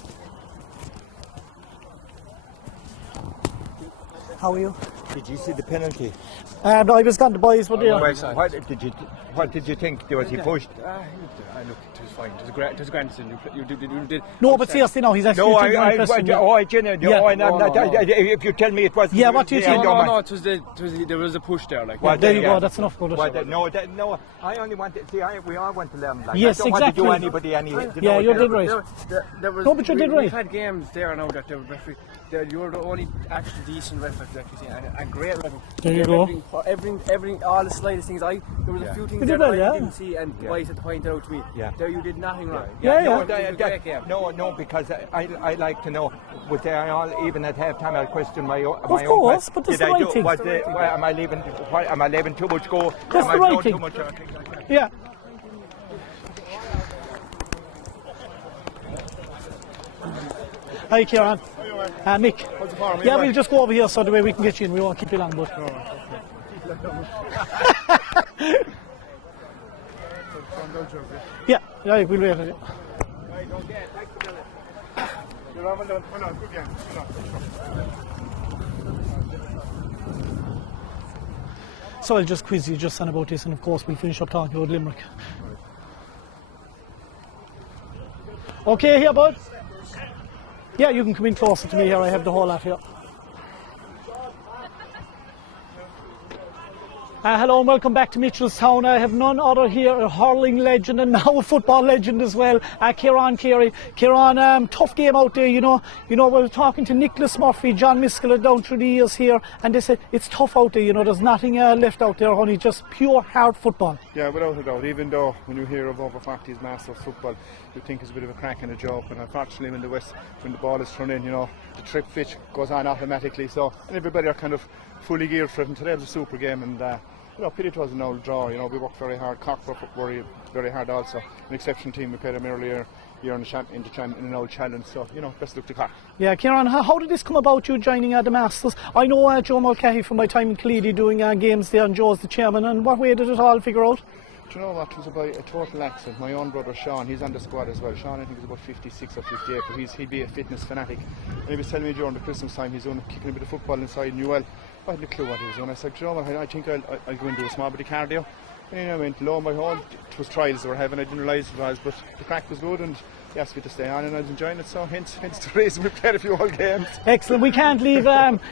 How are you? Did you see the penalty? I was gone to boys, but yeah. What did you think? Was he pushed? Look, it was fine. It was a grand decision. You did. No, but seriously, no, he's actually if you tell me it was. Yeah, what do you think? No, there was a push there. Like, there you go, that's enough. No, I only want to see. We all want to learn. Like, yes, I don't exactly. want to do anybody any. Yeah, you did right. No, but you did right. We've had games there now that the referee. You're the only actually decent referee that you've seen, and a great referee. There you go. Everything, all the slightest things. There was a few things there I didn't see, and Vice had to point out to me. Yeah. There you did nothing wrong. No, because I like to know. Was they all even at half time? I'll question my own. Of course, but that's the right thing. Am I leaving too much go? That's the right thing. Yeah. Hi, Kieran. Mick. Yeah, we'll just go over here so the way we can get you in. We won't keep you long, but. Yeah, we'll wait for it. So I'll just quiz you just on about this, and of course we'll finish up talking about Limerick. Okay here, bud? Yeah, you can come in closer to me here. I have the whole lot here. Hello and welcome back to Mitchellstown. I have none other here, a hurling legend and now a football legend as well, Kieran Carey. Kieran, tough game out there, you know. We were talking to Nicholas Murphy, John Miskell down through the years here, and they said it's tough out there, there's nothing left out there, honey, just pure hard football. Yeah, without a doubt, even though when you hear of over 40s Masters football, you think it's a bit of a crack and a joke, but unfortunately in the West, when the ball is thrown in, the trip pitch goes on automatically, so and everybody are kind of fully geared for it, and today was a super game, and pity it was an old draw. We worked very hard. Cork worked very hard also. An exceptional team. We played them earlier year in an old challenge. So best look to Cork. Yeah, Kieran, how did this come about? You joining the Masters? I know Joe Mulcahy from my time in Cleedy doing games there, and Joe's the chairman. And what way did it all figure out? Do you know what? It was about a total accident. My own brother Sean, he's on the squad as well. Sean, I think, is about 56 or 58, but he'd be a fitness fanatic. And he was telling me during the Christmas time he's kicking a bit of football inside Newell. I had no clue what he was doing. I said, you know what, I think I'll go and do a small bit of cardio. And I went, lo and behold, it was trials they were having. I didn't realise it was, but the crack was good, and he asked me to stay on and I was enjoying it, so hence the reason we played a few old games. Excellent. We can't leave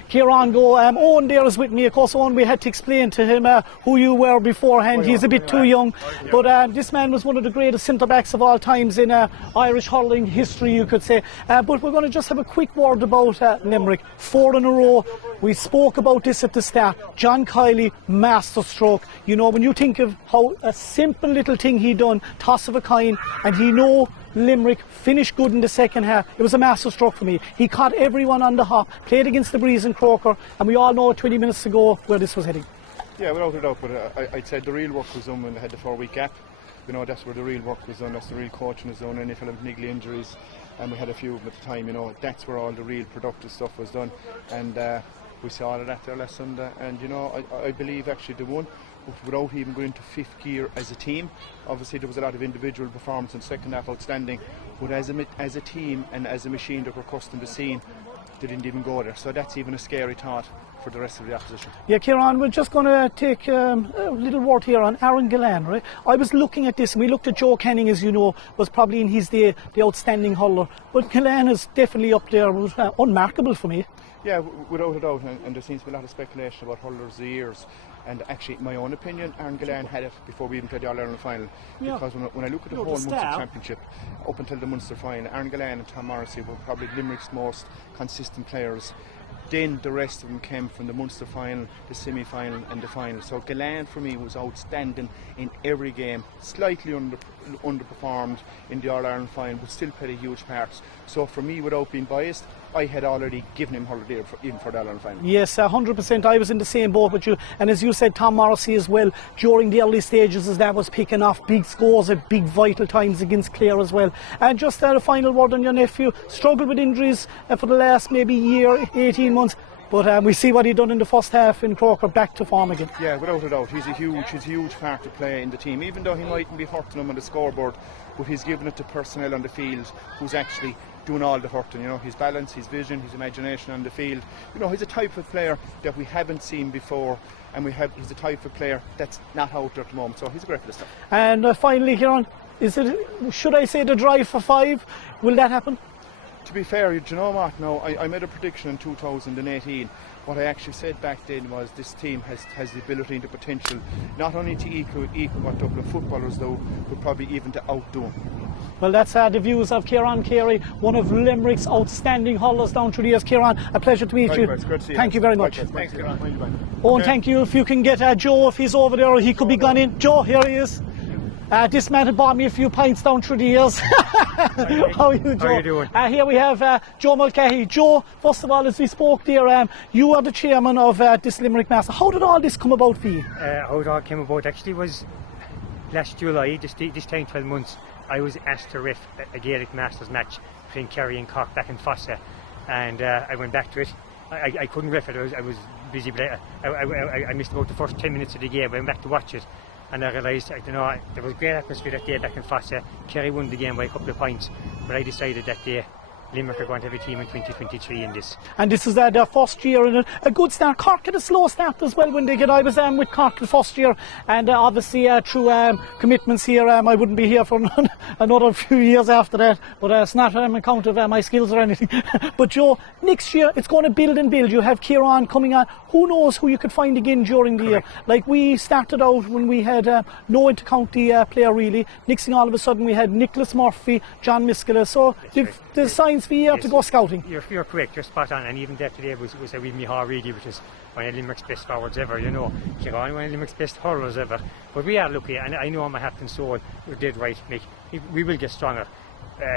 Kieran go. Owen there is with me. Of course, Owen, we had to explain to him who you were beforehand. He's a bit too young. But this man was one of the greatest centre-backs of all times in Irish hurling history, you could say. But we're going to just have a quick word about Limerick. 4 in a row. We spoke about this at the start. John Kiley, masterstroke. You know, when you think of how a simple little thing he done, toss of a coin, and he know Limerick finished good in the second half. It was a masterstroke for me. He caught everyone on the hop, played against the Breeze and Croker, and we all know 20 minutes ago where this was heading. Yeah, without a doubt, but I'd say the real work was done when they had the 4-week gap. You know, that's where the real work was done, that's the real coaching was done, any kind of niggly injuries, and we had a few of them at the time, you know, that's where all the real productive stuff was done, and we saw all of that there last Sunday, and you know, I believe actually they won, but without even going into 5th gear as a team. Obviously there was a lot of individual performance in second half outstanding, but as a team and as a machine that we're accustomed to seeing, they didn't even go there, so that's even a scary thought for the rest of the opposition. Yeah, Kieran, we're just going to take a little word here on Aaron Gillan, right? I was looking at this, and we looked at Joe Canning, as you know, was probably in his day the outstanding hurler, but Gillan is definitely up there, was unmarkable for me. Yeah, without a doubt, and there seems to be a lot of speculation about hurlers of the years. And actually, in my own opinion, Aaron Gillan had it before we even played the All-Ireland final. Yeah. Because when I look at the whole Munster Championship, up until the Munster final, Aaron Gillan and Tom Morrissey were probably Limerick's most consistent players. Then the rest of them came from the Munster final, the semi-final and the final. So Gillan for me was outstanding in every game, slightly underperformed in the All-Ireland final, but still played a huge part. So for me, without being biased, I had already given him holiday even for the All-Ireland final. Yes, 100%. I was in the same boat with you. And as you said, Tom Morrissey as well, during the early stages as that was picking off, big scores at big vital times against Clare as well. And just a final word on your nephew, struggled with injuries for the last maybe year, 18 months. But we see what he done in the first half in Croker, back to form again. Yeah, without a doubt, he's a huge part to play in the team, even though he mightn't be hurting them on the scoreboard, but he's given it to personnel on the field who's actually doing all the hurting, you know, his balance, his vision, his imagination on the field. You know, he's a type of player that we haven't seen before, and he's a type of player that's not out there at the moment, so he's a great for the stuff. And finally, Kieran, should I say the drive for 5? Will that happen? To be fair, do you know what? No, I made a prediction in 2018. What I actually said back then was this team has the ability and the potential not only to equal what Dublin footballers do, but probably even to outdo them. Well, that's the views of Kieran Carey, one of Limerick's outstanding hurlers down through the years. Kieran, a pleasure to meet you. It's good to see you. Thank you very much. Thanks, Kieran. Owen, thank you. If you can get Joe, if he's over there, he could be gone in. Joe, here he is. This man had bought me a few pints down through the years. How are you, Joe? How are you doing? Here we have Joe Mulcahy. Joe, first of all, as we spoke there, you are the chairman of this Limerick Master. How did all this come about for you? How it all came about actually was last July, this time 12 months, I was asked to ref a Gaelic Masters match between Kerry and Cork back in Fossa, and I went back to it. I couldn't ref it, I was busy, but I missed about the first 10 minutes of the game. I went back to watch it, and I realised, there was a great atmosphere that day back in Fossa. Kerry won the game by a couple of points, but I decided that day Limerick are going to have a team in 2023 in this. And this is their first year in a good start. Cork had a slow start as well when they get. I was with Cork the first year, and obviously through commitments here, I wouldn't be here for another few years after that. But it's not on account of my skills or anything. But Joe, next year it's going to build and build. You have Kieran coming on. Who knows who you could find again during the year? Like we started out when we had no inter-county player really. Next thing, all of a sudden we had Nicholas Murphy, John Miskela. So the signs for you to go scouting. You're correct, you're spot on, and even that today was a wee Mihar really, which is one of Limerick's best forwards ever, you know. Kieran, one of Limerick's best hurlers ever. But we are lucky, and I know on my heart and soul you're dead right, Mick. We will get stronger.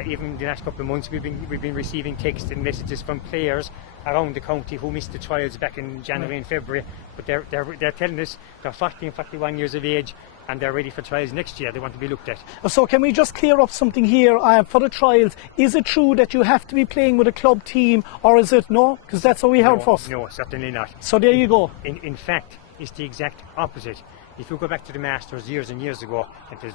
Even the last couple of months we've been receiving texts and messages from players around the county who missed the trials back in January and February, but they're telling us they're 40 and 41 years of age and they're ready for trials next year. They want to be looked at. So can we just clear up something here for the trials? Is it true that you have to be playing with a club team, or is it no? Because that's what we heard first. No, certainly not. So there you go. In fact, it's the exact opposite. If you go back to the Masters years and years ago, it was,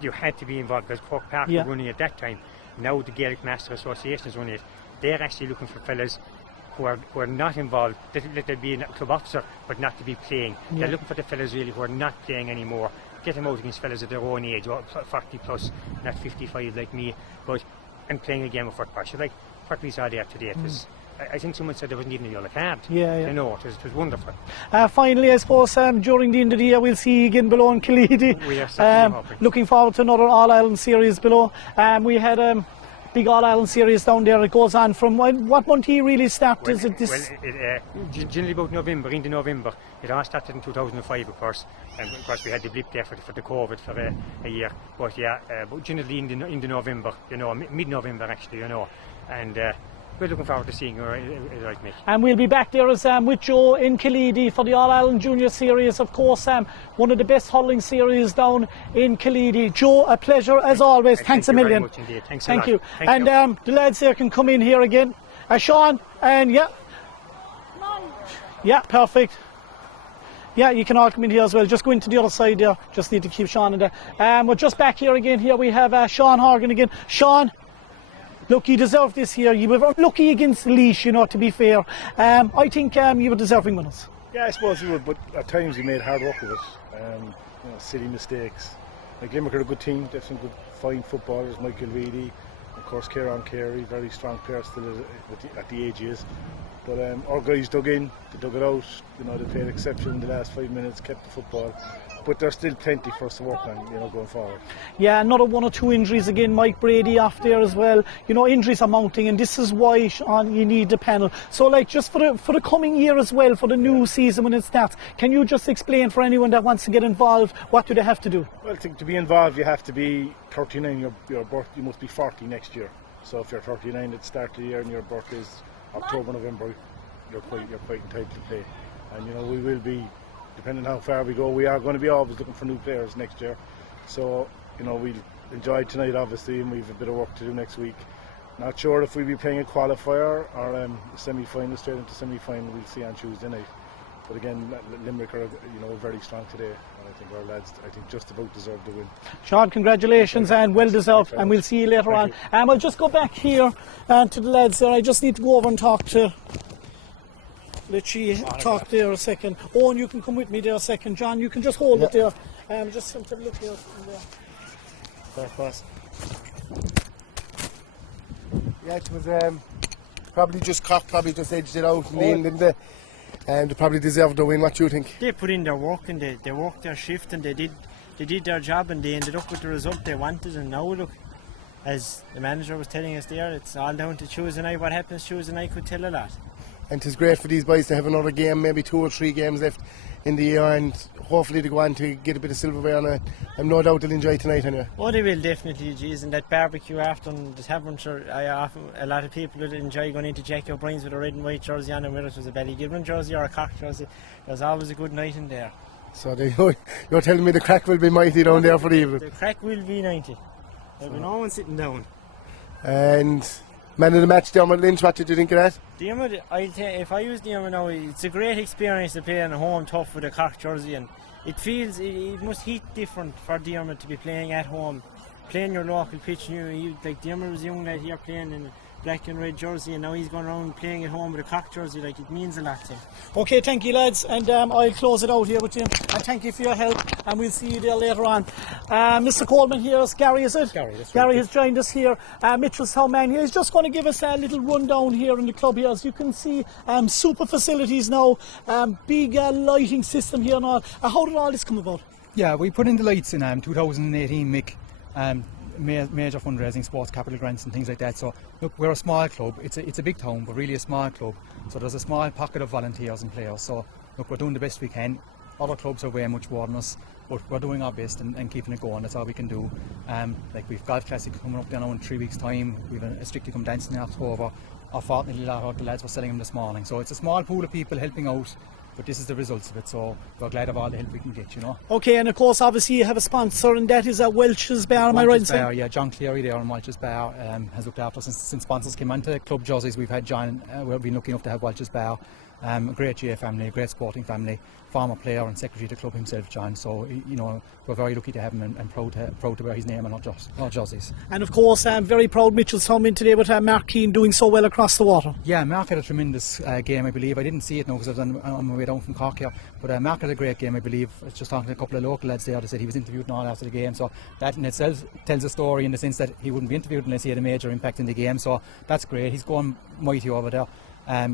you had to be involved because Cork Park were running at that time. Now the Gaelic Master Association is running it. They're actually looking for fellas who are not involved, that they'll be a club officer but not to be playing. They're looking for the fellas really who are not playing anymore get them out against fellas at their own age, 40 plus, not 55 like me, and playing a game of football. So like what we saw there today, it was, I think someone said there wasn't even a yellow card. Yeah, yeah. You know, it was wonderful. Finally, I suppose during the end of the year we'll see you again below in Killeedy. We are certainly hoping. Looking forward to another All-Ireland series below. We had big All-Ireland series down there. It goes on from what month he really started? Well, Is it this? Generally about November, into November. It all started in 2005, of course, and of course we had the blip there for the COVID for a year. But yeah, but generally in the November, you know, mid-November actually, you know, and we're looking forward to seeing her, right, Nick. And we'll be back there as with Joe in Killeedy for the All-Ireland Junior Series. Of course, one of the best hurling series down in Killeedy. Joe, a pleasure as always. Thanks a million. Thank you very much indeed. Thanks Thank a you. lot. Thank And the lads here can come in here again. Sean, and yeah. Yeah, perfect. Yeah, you can all come in here as well. Just go into the other side there. Just need to keep Sean in there. We're just back here again. Here we have Sean Horgan again. Sean, look, you deserve this here. You were lucky against Laois, you know, to be fair. I think you were deserving winners. Yeah, I suppose you would, but at times you made hard work of it. You know, silly mistakes. Like Limerick are a good team. They have some good, fine footballers. Michael Reedy, of course, Kieran Carey, very strong player still at the age he is. But our guys dug in, they dug it out. You know, they played exceptional in the last 5 minutes, kept the football. But there's still plenty for us to work on, you know, going forward. Yeah, another 1 or 2 injuries again. Mike Brady off there as well. You know, injuries are mounting, and this is why, Sean, you need the panel. So, like, just for the coming year as well, for the new season when it starts, can you just explain for anyone that wants to get involved, what do they have to do? Well, to be involved, you have to be 39. Your birth, you must be 40 next year. So if you're 39 at the start of the year and your birthday is October, November, you're quite entitled to play. And you know, we will be, depending on how far we go, we are going to be always looking for new players next year. So, you know, we'll enjoy tonight obviously, and we've a bit of work to do next week. Not sure if we'll be playing a qualifier or a semi-final, straight into semi-final. We'll see on Tuesday night. But again, Limerick are, you know, very strong today, and I think our lads, just about deserve the win. Sean, congratulations and well deserved, and we'll see you later on. I'll just go back here to the lads there. I just need to go over and talk to. Let you talk there a second. Owen, you can come with me there a second. John, you can just hold it there. Just have a look here. Yeah, it was probably just CORK, probably just edged it out in the end, didn't they? And they probably deserved the win. What do you think? They put in their work, and they worked their shift, and they did their job, and they ended up with the result they wanted. And now look, as the manager was telling us there, it's all down to Tuesday night. What happens Tuesday night could tell a lot. And it's great for these boys to have another game, maybe 2 or 3 games left in the year, and hopefully they go on to get a bit of silverware on it. I'm no doubt they'll enjoy tonight anyway. Oh, they will definitely, geez, and that barbecue after the tavern, sure, a lot of people would enjoy going into Jackie O'Brien's with a red and white jersey on, and whether it was a Ballygibbon jersey or a CORK jersey, there's always a good night in there. So you're telling me the crack will be mighty down there for the evening? The crack will be 90. There'll be no one sitting down. And man of the match, Dermot Lynch, what did you think of that? Dermot, if I was Dermot now, it's a great experience to play on a home tough with a CORK jersey, and it must hit different for Dermot to be playing at home, playing your local pitch. Like Dermot was a young lad here playing in a black and red jersey, and now he's going around playing at home with a CORK jersey. Like, it means a lot to him. Okay, thank you lads, and I'll close it out here with you, and thank you for your help, and we'll see you there later on. Mr. Coleman here is Gary, is it? Gary, that's right. Gary has joined us here. Mitchell's Howman here. He's just going to give us a little rundown here in the club here. As you can see, super facilities now, big lighting system here and all. How did all this come about? Yeah, we put in the lights in 2018, Mick. Major fundraising, sports capital grants and things like that. So look, we're a small club. It's a big town, but really a small club. So there's a small pocket of volunteers and players. So look, we're doing the best we can. Other clubs are way much more than us, but we're doing our best and keeping it going. That's all we can do. Like we've Golf Classic coming up there now in 3 weeks' time. We've a Strictly Come Dancing in October. Our fortnightly lot, the lads were selling them this morning. So it's a small pool of people helping out. But this is the results of it, so we're glad of all the help we can get, you know. Okay, and of course, obviously, you have a sponsor, and that is Welch's Bar, am I right in saying? Bar, yeah, John Cleary there on Welch's Bar has looked after us since sponsors came onto club jerseys. We've had John, we've been lucky enough to have Welch's Bar. A great GA family, a great sporting family, former player and secretary of the club himself, John. So, you know, we're very lucky to have him and proud to bear his name and our jerseys. And of course, I'm very proud Mitchell's home in today with Mark Keane doing so well across the water. Yeah, Mark had a tremendous game, I believe. I didn't see it now because I was on my way down from Cork here. But Mark had a great game, I believe. I was just talking to a couple of local lads there. They said he was interviewed and all after the game. So that in itself tells a story in the sense that he wouldn't be interviewed unless he had a major impact in the game. So that's great. He's going mighty over there.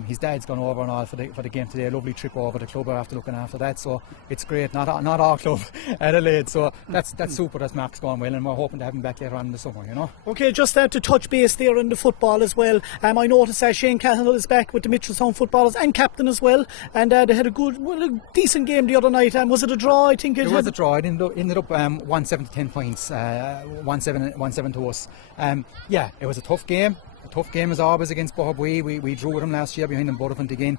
His dad's gone over and all for the game today. A lovely trip over the club after looking after that. So it's great. Not our club, Adelaide. So that's super that Mark's gone well, and we're hoping to have him back later on in the summer, you know. Okay, just to touch base there in the football as well. I noticed Shane Cahill is back with the Mitchellstown footballers and captain as well. And they had a decent game the other night. Was it a draw? I think it was a draw. It ended up 1-7 to 10 points. 1-7 to us. Yeah, it was a tough game. A tough game as always against Bohabui. We drew with them last year behind them Butterfant again.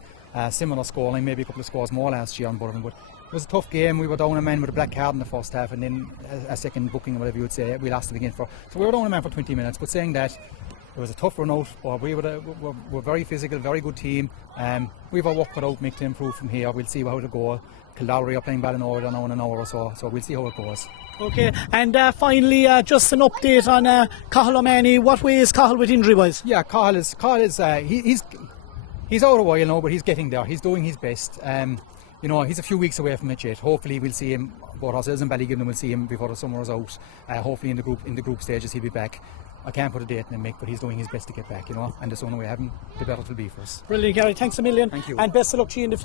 Similar scoreline, maybe a couple of scores more last year on Butterfant, but it was a tough game. We were down a man with a black card in the first half, and then a second booking, whatever you would say, we lost it again so we were down a man for 20 minutes. But saying that, it was a tough run out. We're very physical, very good team. We've our work cut out, Mick, to improve from here. We'll see how it goes. Kildare are playing Ballinor now in an hour or so we'll see how it goes. Okay, and finally, just an update on Cahill O'Mahony. What way is Cahill with injury-wise? Yeah, Cahill is he's out a while now, but he's getting there. He's doing his best. You know, he's a few weeks away from it yet. Hopefully we'll see him, both ourselves and Ballygibbon will see him before the summer is out. Hopefully in the group stages he'll be back. I can't put a date in him, Mick, but he's doing his best to get back, you know, and the sooner we have him, the better it'll be for us. Brilliant, Gary. Thanks a million. Thank you. And best of luck to you in the